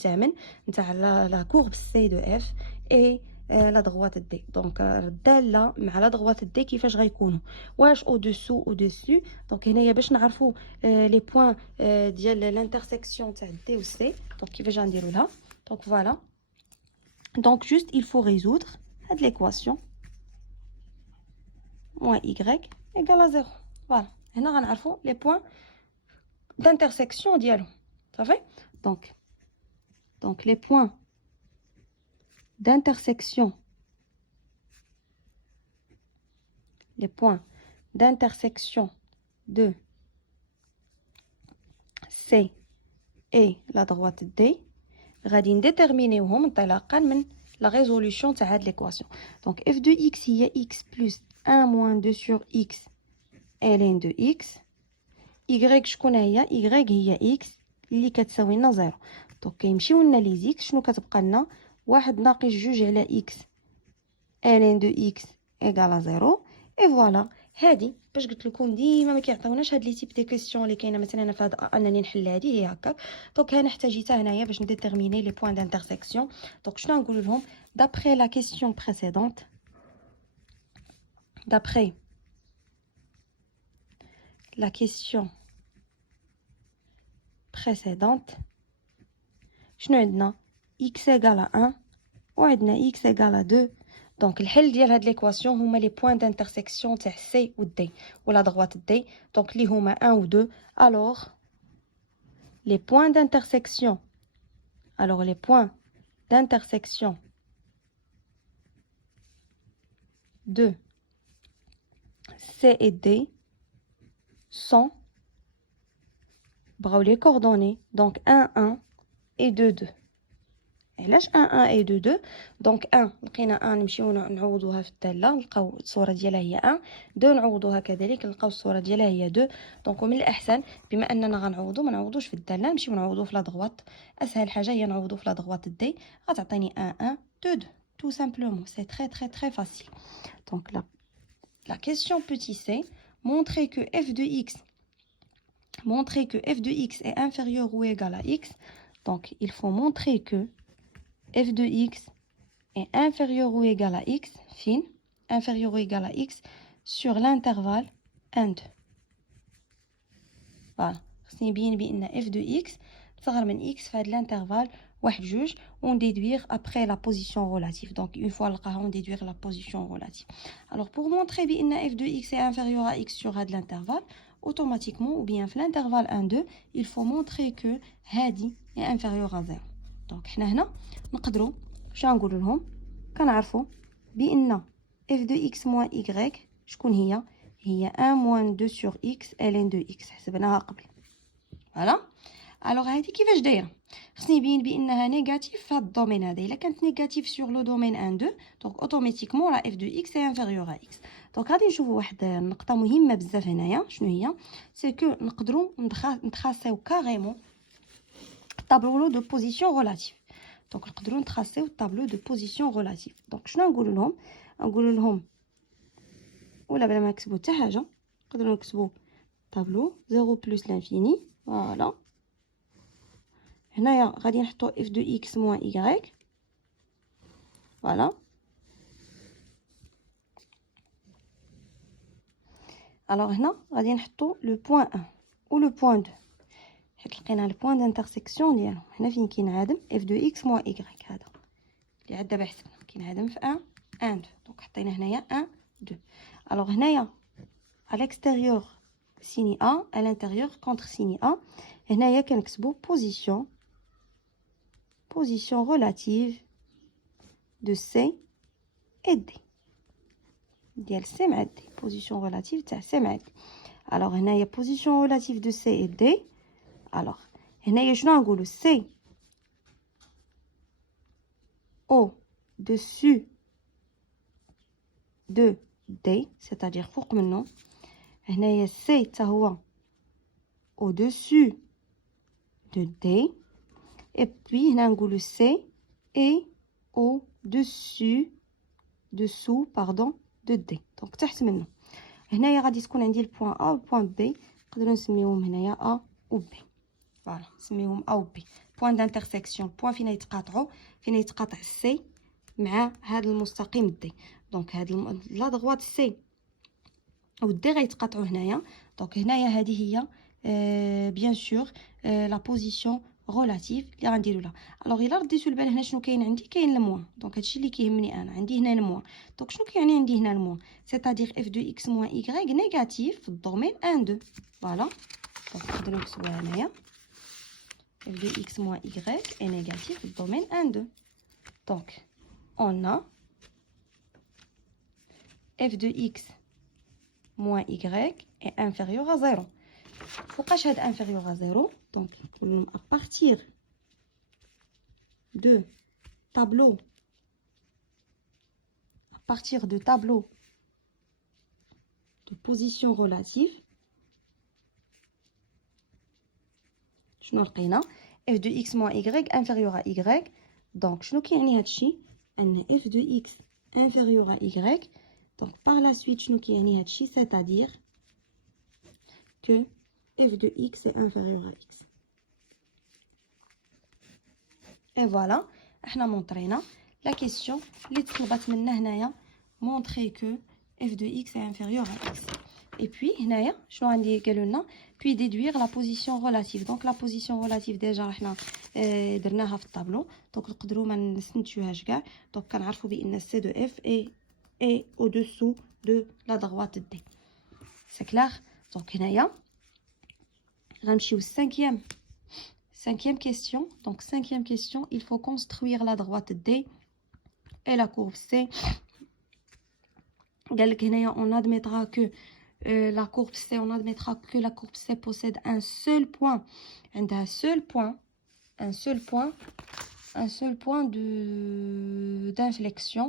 نتاع la courbe C de F et la droite D. Donc, الدالة مع la droite D كيفاش غيكونوا؟ واش au-dessous au-dessus. Donc, هنايا باش نعرفوا les points ديال l'intersection تاع D و C. Donc, كيفاش غنديروا لها؟ Donc, voilà. Donc, juste, il faut résoudre l'équation. Moins y égale à 0. Voilà. Et nous avons les points d'intersection dialogue. Ça fait? Donc, les points d'intersection. Les points d'intersection de C et la droite D. غادي نديتيرمينيوهم انطلاقا من la résolution تاع هاد l'équation. Donc f de x هي x plus 1 moins 2 sur x ln de x. y شكون هي؟ y هي x اللي كتساوي لنا 0. دونك كيمشيو لنا لي زيكس، شنو كتبقى لنا؟ 1 ناقص 2 على x ln de x égale à 0. et voilà. هادي باش قلت لكم ديما ما كيعطيوناش هاد لي تيب دي كيسيون اللي كاينه مثلا انا فهاد انني نحل هادي هي هكاك. دونك انا احتاجيتها هنايا باش نديتيرميني لي بوين دانترسيكسيون. دونك شنو نقول لهم؟ d'après la question précédente, d'après la question précédente, شنو عندنا؟ x égale à 1 وعندنا x égale à 2. Donc, الحل ديال هاد l'équation هما les points d'intersection تاع C ou D ou la droite D. Donc, li هما 1 ou 2. Alors, les points d'intersection. Alors, les points d'intersection de C et D sont les coordonnées. Donc, 1, 1 et 2, 2. علاش 1 1 et 2 2 دونك 1 لقينا 1 نمشيو نعوضوها في الداله نلقاو الصوره ديالها هي 1 2 نعوضوها كذلك نلقاو الصوره ديالها هي 2 دونك ومن الاحسن بما اننا غنعوضو ما نعوضوش في الداله نمشيو نعوضو في لا دغوات اسهل حاجه هي نعوضو في لا دغوات دي غتعطيني 1 1 2 2 tout simplement c'est très très très facile. Donc la question petit c montrer que f de x est inférieur ou égal à x. Donc il faut montrer que f de x est inférieur ou égal à x, fin, inférieur ou égal à x, sur l'intervalle 1, 2. Voilà. C'est bien f de x, صغر من x fait l'intervalle 1, 2, on déduire après la position relative. Donc, une fois on déduire la position relative. Alors, pour montrer bien f de x est inférieur à x sur l'intervalle, automatiquement, ou bien l'intervalle 1, 2, il faut montrer que هذه est inférieur à 0. Donc, حنا هنا نقدروا واش غنقولوا لهم؟ كنعرفوا بان f de x moins y شكون هي؟ هي 1 moins 2 sur x ln de x حسبناها قبل. فوالا. الوغ هذه كيفاش دايره؟ خصني نبين بانها نيجاتيف في هذا الدومين هذا. الا كانت نيجاتيف sur le domaine 1 2 دونك اوتوماتيكمون لا f de x est inférieur à x. دونك غادي نشوفوا واحد النقطه مهمه بزاف هنايا. شنو هي؟ سي كو نقدروا نتراسيو كاريمون tableau de position relative. Donc نقدروا نتراسيو tableau de position relative. Donc شنو نقول لهم؟ نقول لهم ولا بلا ما نكتبوا حتى حاجه نقدروا نكتبوا tableau 0 plus l'infini. Voilà. هنايا غادي نحطوا f de x moins y. Voilà. Alors هنا غادي نحطوا le point 1 ou le point 2. حيت لقينا البوان دانترسيكسيون ديالهم هنا فين كينعدم اف دو اكس موان ايكغيك هذا اللي عاد دابا حسبنا كينعدم في 1 1 2 دونك حطينا هنايا 1 2. الوغ هنايا à l'extérieur signe a à l'intérieur contre signe a. هنايا كنكتبوا position relative de C et D ديال C مع D. position relative تاع C مع D. الوغ هنايا position relative de C et D. Alors, هنايا شنو نقولوا؟ C au-dessus de D, c'est-à-dire فوق منه. هنايا C حتى هو au-dessus de D. Et puis, هنا نقولوا C est dessous, pardon, de D. Donc, تحت منه. هنايا غادي تكون عندي البوان A والبوان B. نقدروا نسميوهم هنايا A و B. فوالا نسميوهم A و B. بوان d'intersection. بوان فين يتقاطعوا، فين يتقاطع C مع هذا المستقيم D. دونك هاد لا دغوات C و D غيتقاطعوا هنايا. دونك هنايا هذه هي بيان سور لا بوزيسيون غولاتيف اللي غنديرو لها. الوغ الا رديتو البال هنا شنو كاين عندي؟ كاين الموان. دونك هادشي اللي كيهمني انا، عندي هنا الموان. دونك شنو كيعني عندي هنا الموان؟ سيتادير اف دو اكس موان ايغريك نيجاتيف في الدومين 1 2. فوالا دونك نقدروا نكتبوها هنايا اف دو اكس موان ايغريك اي نيجاتيف في الدومين 1 2. دونك اون ا اف دو اكس موان ايغريك اي انفيريور ا 0. فوقاش هاد انفيريور ا 0؟ دونك نقول لهم ا بارتير de tableau de position relative شنو لقينا؟ f de x moins y inférieur à y. donc شنو كيعني هادشي؟ ان f de x inférieur à y. donc par la suite شنو كيعني هادشي؟ c'est-à-dire que f de x est inférieur à x. et voilà احنا مونطرينا لا كيسيون اللي طلبات منا هنايا مونطري كو f de x est inférieur à x. et puis هنايا شنو عندي قالوا لنا puis déduire la position relative. donc la position relative ديجا حنا درناها في الطابلو. دونك نقدروا ما نستنتجوهاش كاع. دونك كنعرفوا بان c de f est au-dessous de la droite d. c'est clair. دونك هنايا غنمشيو cinquième question. donc cinquième question, il faut construire la droite D et la courbe C. on admettra que la courbe C, on admettra que la courbe C possède un seul point d'inflexion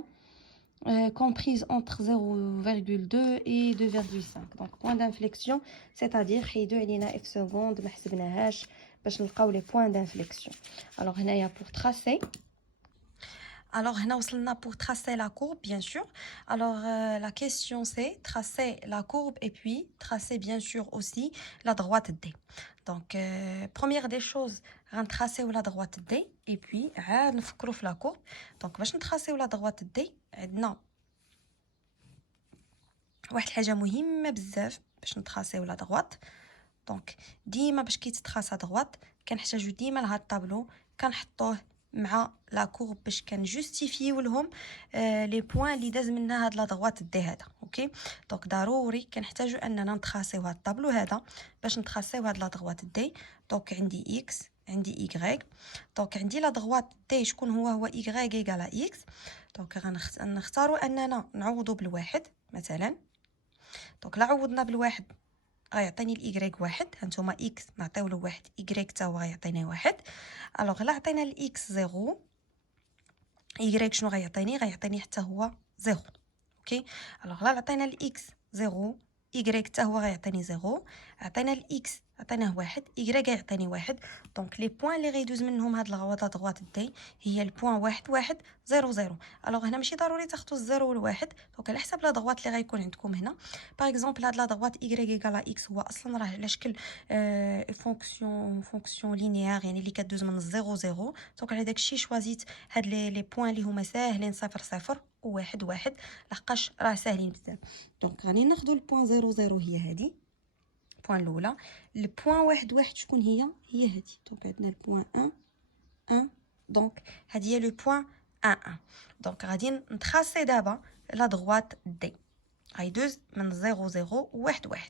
comprise entre 0,2 et 2,5. donc point d'inflexion, c'est-à-dire حيدو علينا f seconde ما حسبناهاش باش نلقاو لي بوين d'inflexion. alors هنايا pour tracer. alors هنا وصلنا pour tracer la courbe bien sûr. alors la question c'est tracer la courbe et puis tracer bien sûr aussi la droite D. donc première des choses غنتراسيو la droite D et puis عاد نفكروا في la courbe. donc باش نتراسيو la droite D عندنا واحد الحاجه مهمه بزاف باش نتراسيو la droite. دونك ديما باش كيتتراسا droite كنحتاجو ديما لهاد الطابلو كنحطوه مع لا كورب باش كنجوستيفيو لهم لي بوين اللي داز منها هاد لا دغوات دي هذا. اوكي دونك ضروري كنحتاجو اننا نتراسيو هاد الطابلو هذا باش نتراسيو هاد لا دغوات دي. دونك عندي اكس عندي ايغريك. دونك عندي لا دغوات دي شكون هو ايغريك ايكال اكس. دونك غنختاروا اننا نعوضوا بالواحد مثلا. دونك لا عوضنا بالواحد غيعطيني الايغريك واحد. هانتوما اكس نعطيو له واحد ايغريك حتى هو غيعطينا واحد. الوغ لا عطينا الاكس زيرو ايغريك شنو غيعطيني حتى هو زيرو. اوكي الوغ لا عطينا الاكس زيرو ايغريك حتى هو غيعطيني زيرو. عطينا الاكس عطيناه واحد ايغريك غيعطيني واحد. دونك لي بوين اللي غيدوز منهم هاد الغواطه دغوات دي هي البوين واحد واحد زيرو زيرو. الوغ هنا ماشي ضروري تاخذوا الزيرو والواحد. دونك على حسب لا دغوات اللي غيكون عندكم هنا. باغ اكزومبل هاد لا دغوات ايغريك ايكال اكس هو اصلا راه على شكل فونكسيون لينيير يعني اللي كدوز من الزيرو زيرو. دونك على داكشي شوازيت هاد لي بوين اللي هما ساهلين صفر صفر وواحد واحد لحقاش راه ساهلين بزاف. دونك غادي ناخذوا البوين زيرو زيرو هي هادي البوين الاولى. البوين واحد واحد شكون هي هادي. دونك عندنا البوين 1 دونك هادي هي لو بوين 1. دونك غادي نتراسي دابا لا دغوات دي غيدوز من 0 0 1 1.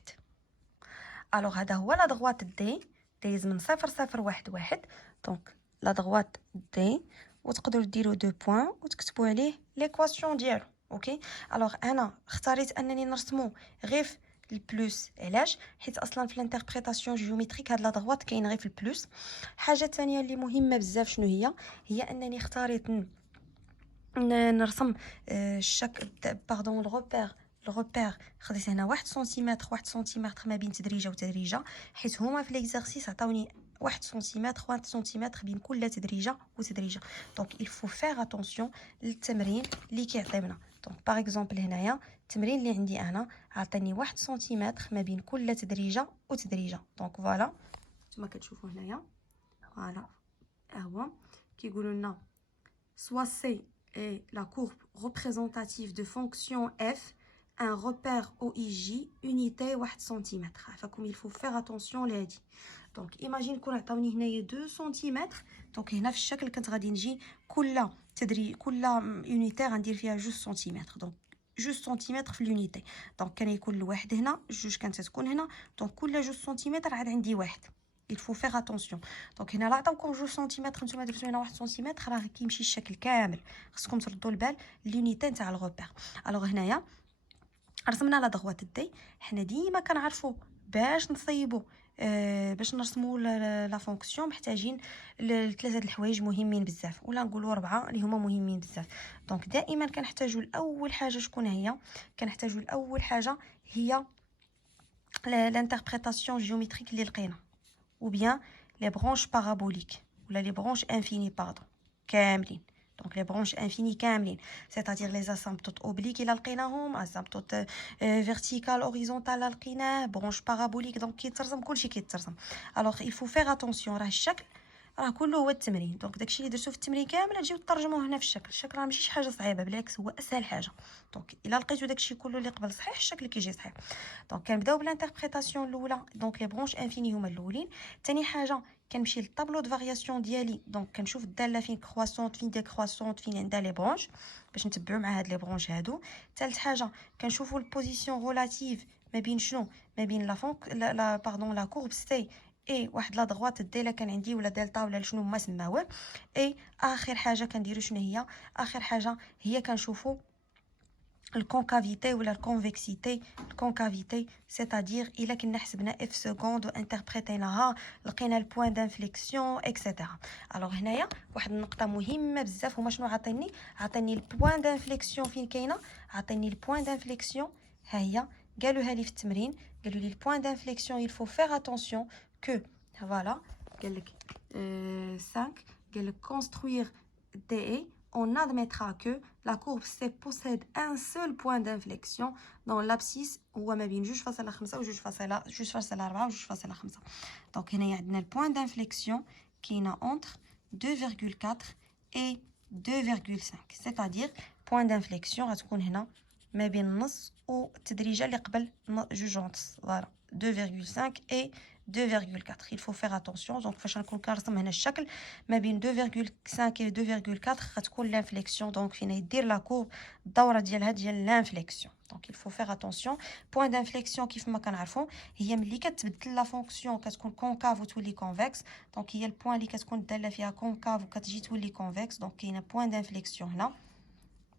الوغ هذا هو لا دغوات دي دايز من 0 0 1 1. دونك لا دغوات دي وتقدروا ديروا دو بوين وتكتبوا عليه ليكواسيون ديالو. اوكي الوغ انا اختاريت انني نرسمو غير البلوس. علاش؟ حيت اصلا في الانتربريتاسيون جيومتريك هاد لا دغوات كاين غير في البلوس. حاجه ثانيه اللي مهمه بزاف شنو هي انني اختاريت نرسم الشكل باردون الغوبير خديت هنا 1 سنتيمتر ما بين تدريجه وتدريجه حيت هما في ليكزارسيس عطاوني 1 سنتيمتر 1 سنتيمتر بين كل تدريجه وتدريجه. دونك il faut faire attention للتمرين اللي كيعطيونا. دونك باغ اكزومبل هنايا التمرين اللي عندي انا عطاني 1 سنتيمتر ما بين كل تدريجه وتدريجه. دونك فوالا نتوما كتشوفوا هنايا فوالا هو كيقولوا لنا soit C est la courbe représentative de fonction f un repère OIJ unité 1 cm. فكم il faut faire attention لهادي. دونك ايماجين كون عطاوني هنايا 2 سنتيمتر. دونك هنا في الشكل كنت غادي نجي كل يونيتير غندير فيها 2 سنتيمتر. دونك 2 سنتيمتر في اليونيتي. دونك كان يكون الواحد هنا جوج كانت تكون هنا. دونك كل 2 سنتيمتر عاد عندي واحد. il faut faire attention. دونك هنا لا عطاوكم 2 سنتيمتر نتوما درتو هنا 1 سنتيمتر راه كيمشي الشكل كامل. خصكم تردوا البال اليونيتي نتاع الغوبير. الوغ هنايا رسمنا لا دغوات دي. حنا ديما كنعرفوا باش نصيبوا باش نرسموا لا فونكسيون محتاجين لثلاثه الحوايج مهمين بزاف ولا نقولوا 4 اللي هما مهمين بزاف. دونك دائما كنحتاجوا الاول حاجه شكون هي؟ كنحتاجوا الاول حاجه هي l'intérprétation géométrique اللي لقينا ou bien les branches paraboliques ou les branches infinies pardon كاملين. donc les branches infinies كاملين c'est-à-dire les asymptotes obliques اللي لقيناهم asymptotes verticales horizontales لقيناه branches paraboliques. donc كيترسم كلشي كيترسم. alors il faut faire attention راه الشكل راه كله هو التمرين. دونك داكشي اللي درتو في التمرين كامل تجيو تترجموه هنا في الشكل. الشكل راه ماشي شي حاجه صعيبه بالعكس هو اسهل حاجه. دونك الا لقيتو داكشي كله اللي قبل صحيح الشكل كيجي صحيح. دونك كنبداو بالانتربريتاسيون الاولى. دونك لي برونش انفيني هما الاولين. ثاني حاجه كنمشي للطابلو دو فارياسيون ديالي. دونك كنشوف الداله فين كرواسونت فين ديكرواسونت فين عندها لي برونش باش نتبعوا مع هاد لي برونش هادو. ثالث حاجه كنشوفوا البوزيسيون ريلاتيف ما بين شنو ما بين لا باردون لا كورب سي اي واحد لا دغوات دي لا كان عندي ولا دلتا ولا شنو ما سماوه. اي اخر حاجه كنديروا شنو هي؟ اخر حاجه هي كنشوفوا الكونكافيتي ولا الكونفكسيتي. الكونكافيتي c'est-à-dire الا كنا حسبنا اف سكوند وانتربريتيناها لقينا البوين دانفليكسيون اكسيتيرا. الوغ هنايا واحد النقطه مهمه بزاف هما شنو عطيني؟ عطيني البوين دانفليكسيون فين كاينه. عطيني البوين دانفليكسيون ها هي قالوها لي في التمرين. قالوا لي البوين دانفليكسيون il faut faire attention que voilà قال لك 5 قال لك construire DE on admettra que la courbe C possède un seul point d'inflexion dans l'abscisse هو ما بين 2.5 و 2.4 و 2.5. دونك هنايا عندنا البوين دانفليكسيون كاينه entre 2.4 et 2.5 c'est-à-dire point d'inflexion غتكون هنا ما بين النص والتدريجه اللي قبل 2.5 فوالا 2.5 et 2.4. il faut faire attention. donc فاش نكون كنرسم هنا الشكل ما بين 2.5 و 2.4 غتكون لانفليكسيون. دونك فين يدير لا كورب الدوره ديالها ديال لانفليكسيون. دونك il faut faire attention. بوين دانفليكسيون كيف ما كنعرفوا هي ملي كتبدل لا فونكسيون كتكون كونكاف وتولي كونفكس. دونك هي البوين اللي كتكون الداله فيها كونكاف وكتجي تولي كونفكس. دونك كاينه بوين دانفليكسيون هنا.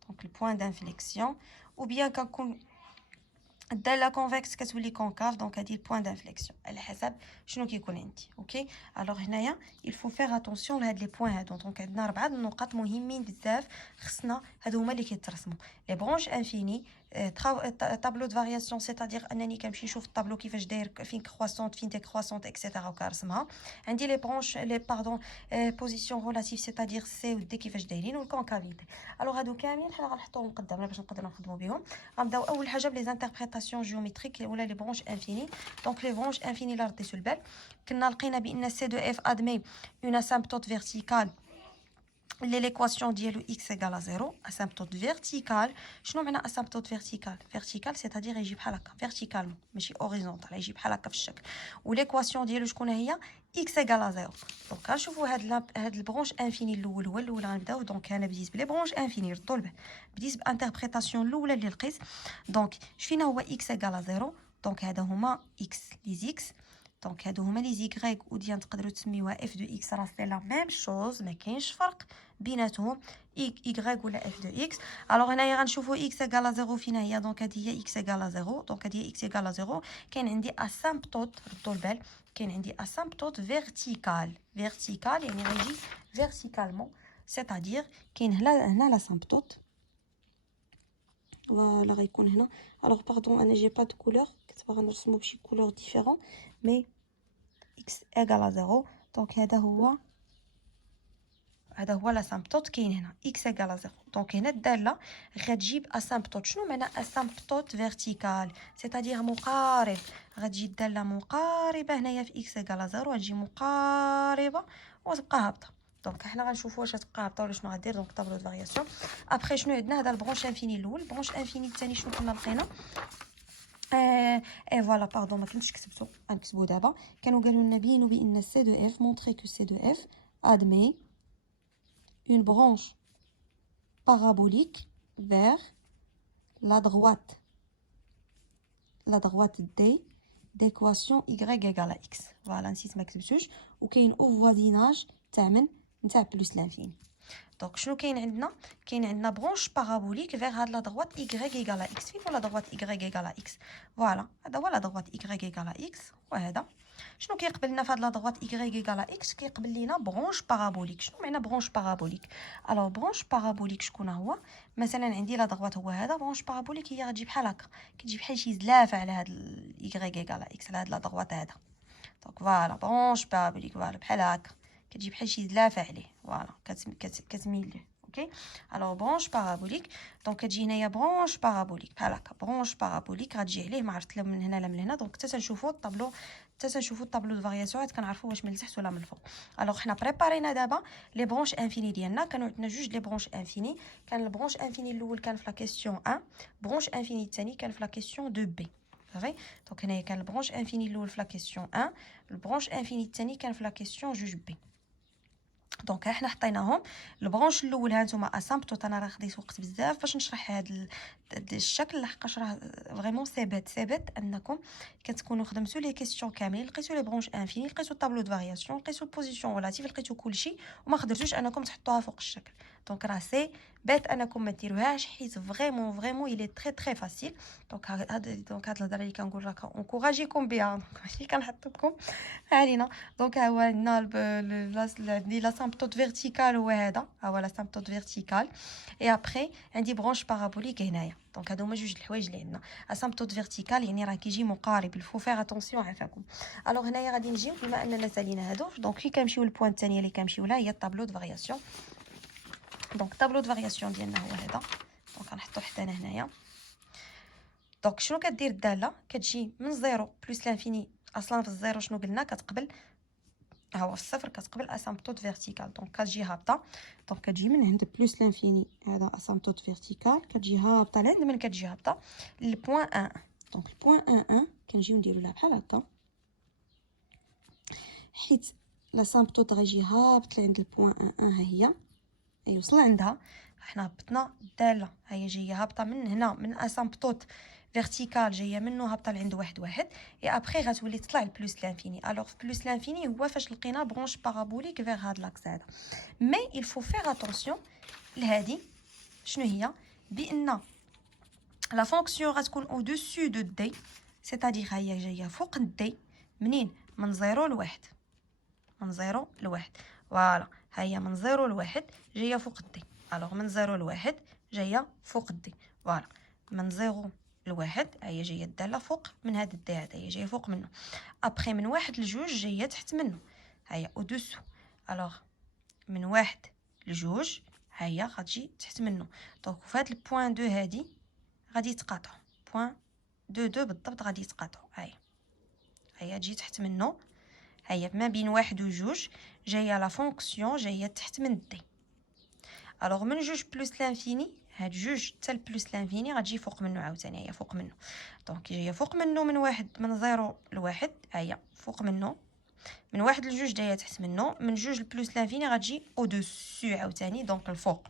دونك البوين دانفليكسيون ou bien كنكون الداله كونفكس كتولي كونكاف. دونك هذه البوين دانفليكسيون على حسب شنو كيكون عندي. اوكي الوغ هنايا il faut faire attention لهاد لي بوين هادو. دونك عندنا 4 النقاط مهمين بزاف خصنا هادو هما اللي كيترسموا. لي برونش انفيني طابلو دو فارياسيون c'est-à-dire انني كنمشي نشوف الطابلو كيفاش داير فين كرواسونت فين ديكرواسونت اكسيتيرا وكنرسمها. عندي لي برونش لي باردون بوزيسيون ريلاتيف c'est-à-dire سي و دي كيفاش دايرين والكونكافيتي. الوغ هادو كاملين حنا غنحطوهم قدامنا باش نقدروا نخدموا بهم. غنبداو اول حاجه بلي زانتربريتاسيون جيومتريك ولا لي برونش انفيني. دونك لي برونش انفيني لا رديتو البال كنا لقينا بان سي دو اف ادمي اون اسامبتوت فيرتيكال l'équation ديالو x égale à 0 asymptote verticale. شنو معنى asymptote verticale؟ verticale c'est-à-dire يجي بحال هكا verticalement ماشي horizontal يجي بحال هكا في الشكل. والايكواسيون ديالو شكون هي؟ x égale à 0. دونك غنشوفوا هاد البرونش انفيني الاول هو الاول غنبداو. دونك انا بديت بلي برونش انفيني ردوا البال بديت بانتربريتاسيون الاولى اللي لقيت. دونك شفينا هو x égale à 0. دونك هذا هما x لي x. دونك هادو هما لي زيغريك وديال تقدروا تسميوها اف دو اكس راه سي لا ميم شوز ما كاينش فرق بيناتهم ايغريك ولا اف دو اكس. الوغ هنايا غنشوفوا اكس ايغال 0 فين هي. دونك هذه هي اكس ايغال 0. دونك هذه هي اكس ايغال 0. كاين عندي اسامبتوت ردوا البال كاين عندي اسامبتوت فيرتيكال. فيرتيكال يعني غيجي فيرتيكالمون c'est-à-dire كاين هنا لاسامبتوت فوالا غيكون هنا. الوغ باردون انا جي با دو كولور كنت باغا نرسمو بشي كولور ديفيرون مي x égale à 0. دونك هذا هو لاسامبتوت كاين هنا اكس ايكال 0. دونك هنا الداله غتجيب اسامبتوت. شنو معنى اسامبتوت فيرتيكال؟ سيتادير مقارب. غتجي الداله مقاربه هنايا في اكس ايكال 0 غتجي مقاربه وتبقى هابطه. دونك حنا غنشوفوا واش غتبقى هابطه ولا شنو غدير. دونك طابلو دو فارياسيون. ابخي شنو عندنا؟ هذا البرونش انفيني الاول. البرونش انفيني الثاني شنو كنا لقينا؟ اي فوالا باردون ما كنتش كتبتو غنكتبو دابا. كانوا قالوا لنا بينوا بان سي دو اف مونطري كو سي دو اف ادمي une branche parabolique vers la droite D d'équation y égale à x. Voilà, نسيت ما كتبتوش. وكاين au voisinage تاع بلس لانفيني. دونك شنو كاين عندنا؟ كاين عندنا برونش بارابوليك فيغ هاد لا دروات y égale à x. فين لا دروات y égale à x؟ فوالا هذا هو لا دروات y égale à x. وهذا شنو كيقبل لنا فهاد لا دروات y égale à x؟ كيقبل لينا برونش بارابوليك. شنو معنى برونش بارابوليك؟ الوغ برونش بارابوليك شكون هو؟ مثلا عندي لا دروات هو هذا. برونش بارابوليك هي غتجي بحال هكا، كتجي بحال شي زلافه على هاد y égale à x، على هاد لا دروات هذا. دونك فوالا برونش بارابوليك فوالا بحال هكا، كتجي بحال شي زلافه عليه. فوالا كتميل ليه. اوكي الوغ برونش بارابوليك. دونك كتجي هنايا برونش بارابوليك بحال هكا. برونش بارابوليك غتجي عليه ما عرفت لا من هنا لا من هنا. دونك حتى تنشوفوا الطابلو، دو فارياسيون كنعرفوا واش من التحت ولا من الفوق. الوغ حنا بريبارينا دابا لي برونش انفيني ديالنا. كانوا عندنا جوج لي برونش انفيني. كان البرونش انفيني الاول كان في لا كيسيون 1، برونش انفيني الثاني كان في لا كيسيون 2 بي. صافي. دونك هنايا كان البرونش انفيني الاول في لا كيسيون 1، البرونش انفيني الثاني كان في لا كيسيون 2 بي. دونك حنا حطيناهم. البرونش الاول ها نتوما اسامبتوت. انا راه خديت وقت بزاف باش نشرح هذا الشكل لحقاش راه فريمون ثابت انكم كتكونوا خدمتوا لي كيسيون كاملين، لقيتوا لي برونش انفيني، لقيتوا الطابلو دو فارياسيون، لقيتوا البوزيسيون ريلاتيف، لقيتوا كلشي وما قدرتوش انكم تحطوها فوق الشكل. دونك راه سي بيت انكم ما ديروهاش حيت فريمون الي تري فاسيل. دونك هاد الهضره اللي كنقول راك انكوراجيكم بها، ماشي كنحط لكم علينا. دونك ها هو عندنا عندي لاسامبتوت فيرتيكال هو هذا، ها هو لاسامبتوت فيرتيكال. اي ابري عندي برونش بارابوليك هنايا. دونك هادو هما جوج الحوايج اللي عندنا. اسامبتوت فيرتيكال يعني راه كيجي مقارب، الفو فيغ اتونسيون عافاكم. الوغ هنايا غادي نجيو بما اننا سالينا هادو. دونك فين كنمشيو للبوان الثانيه اللي كنمشيو لها هي الطابلو دو فارياسيون. دونك الطابلو دو فارياسيون ديالنا هو هذا. دونك غنحطو حتى انا هنايا. دونك شنو كدير الداله؟ كتجي من زيرو بلس لانفيني. اصلا في الزيرو شنو قلنا؟ كتقبل ها هو في الصفر كتقبل اسامبتوت فيرتيكال. دونك كتجي هابطه. دونك كتجي من عند بلس لانفيني هذا اسامبتوت فيرتيكال، كتجي هابطه لعند من كتجي هابطه للبوين 1. دونك البوين 1 كنجيو نديرو لها بحال هكا، حيت لاسامبتوت غيجي هابط لعند البوين 1 ها هي يوصل عندها. حنا هبطنا الداله ها هي جايه هابطه من هنا من اسامبتوت فيرتيكال جايه منه هابطه لعند واحد اي ابري غتولي تطلع لبلوس لانفيني. الوغ بلوس لانفيني هو فاش لقينا برونش بارابوليك فيغ هاد لاكس هذا. مي il faut faire attention لهادي. شنو هي؟ بان لا فونكسيون غتكون او دوسو دو دي، سيتادير هي جايه فوق الدي. منين؟ من 0 ل 1. من 0 ل 1 فوالا. ها هي من 0 ل 1 جايه فوق الدي. الوغ من 0 ل 1 جايه فوق الدي. فوالا من 0 ل1 هي جايه الداله فوق من هاد الدي هذا، هي جايه فوق منه. ابخي من 1 ل 2 جايه تحت منه، ها هي او دوسو. الوغ من 1 ل 2 ها هي غتجي تحت منه. دونك في هاد البوين 2 هادي غادي يتقاطعوا. بوين 2 بالضبط غادي يتقاطعوا. ها هي تجي تحت منه. هي ما بين 1 و 2 جايه لا فونكسيون جايه تحت من دي. الوغ من 2 بلس لانفيني هاد 2 حتى بلس لانفيني غتجي فوق منه عاوتاني. هي فوق منه. دونك جايه فوق منه من 1 من 0 ل 1 هي فوق منه. من 1 ل 2 جايه تحت منه. من 2 بلس لانفيني غتجي او دوسو عاوتاني دونك الفوق.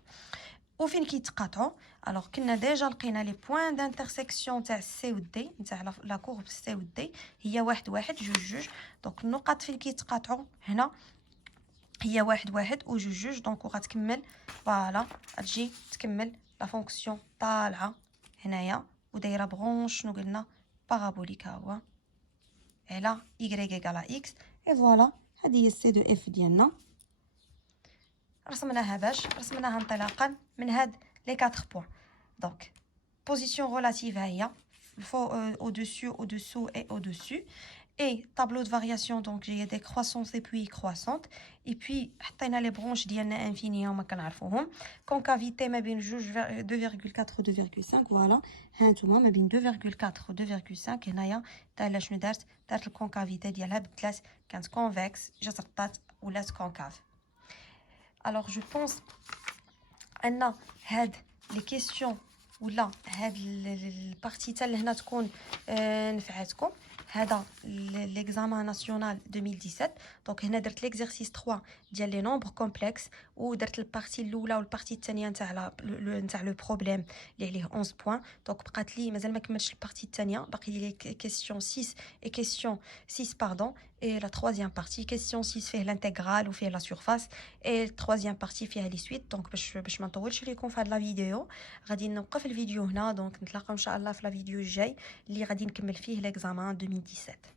وفين كيتقاطعوا؟ الوغ كنا ديجا لقينا لي بوين دانترسيكسيون تاع سي و دي نتاع لا كورب سي و دي هي 1 1 2 2. دونك النقط فين كيتقاطعوا هنا هي 1 1 و 2 2. دونك وغتكمل فوالا غتجي تكمل لا فونكسيون طالعه هنايا ودايره برونش شنو قلنا بارابوليك ها هو على y égale à x. اي فوالا هذه هي سي دو اف ديالنا. رسمناها انطلاقا من هاد لي 4 بوين. دونك بوزيسيون ريلاتيف ها هي au dessus au dessous et au dessus. et tableau de variation, donc j'ai des croissances et puis croissantes. Et puis, حطينا les branches ديالنا infinies وما كنعرفوهم. Concavité ما بين 2,4 و 2,5 voilà. ها نتوما ما بين 2,4 و 2,5 هنايا دايره شنو دارت الكونكافيتي ديالها بدلات كانت كونفكس جات رطات ولات كونكاف. Alors je pense ان هاد لي كيسيون ولا هاد البارتي حتى لهنا تكون نفعتكم. هذا l'examen national 2017. دونك هنا درت l'exercice 3 ديال لي نومبر كومبلكس ودرت البارتي الاولى والبارتي الثانيه نتاع لو بروبليم اللي عليه 11 بوين. دونك بقات لي مازال ما كملتش البارتي الثانيه، باقي لي كيسيون 6 et question 6 pardon. Et la troisième partie, question 6 فيه l'intégrale وفيه la surface. Et la troisième partie فيها les suites. Donc باش ما نطولش عليكم في هاد لا فيديو غادي نوقف الفيديو هنا. دونك نتلاقاو ان شاء الله في لا فيديو الجاي اللي غادي نكمل فيه l'examen 2017.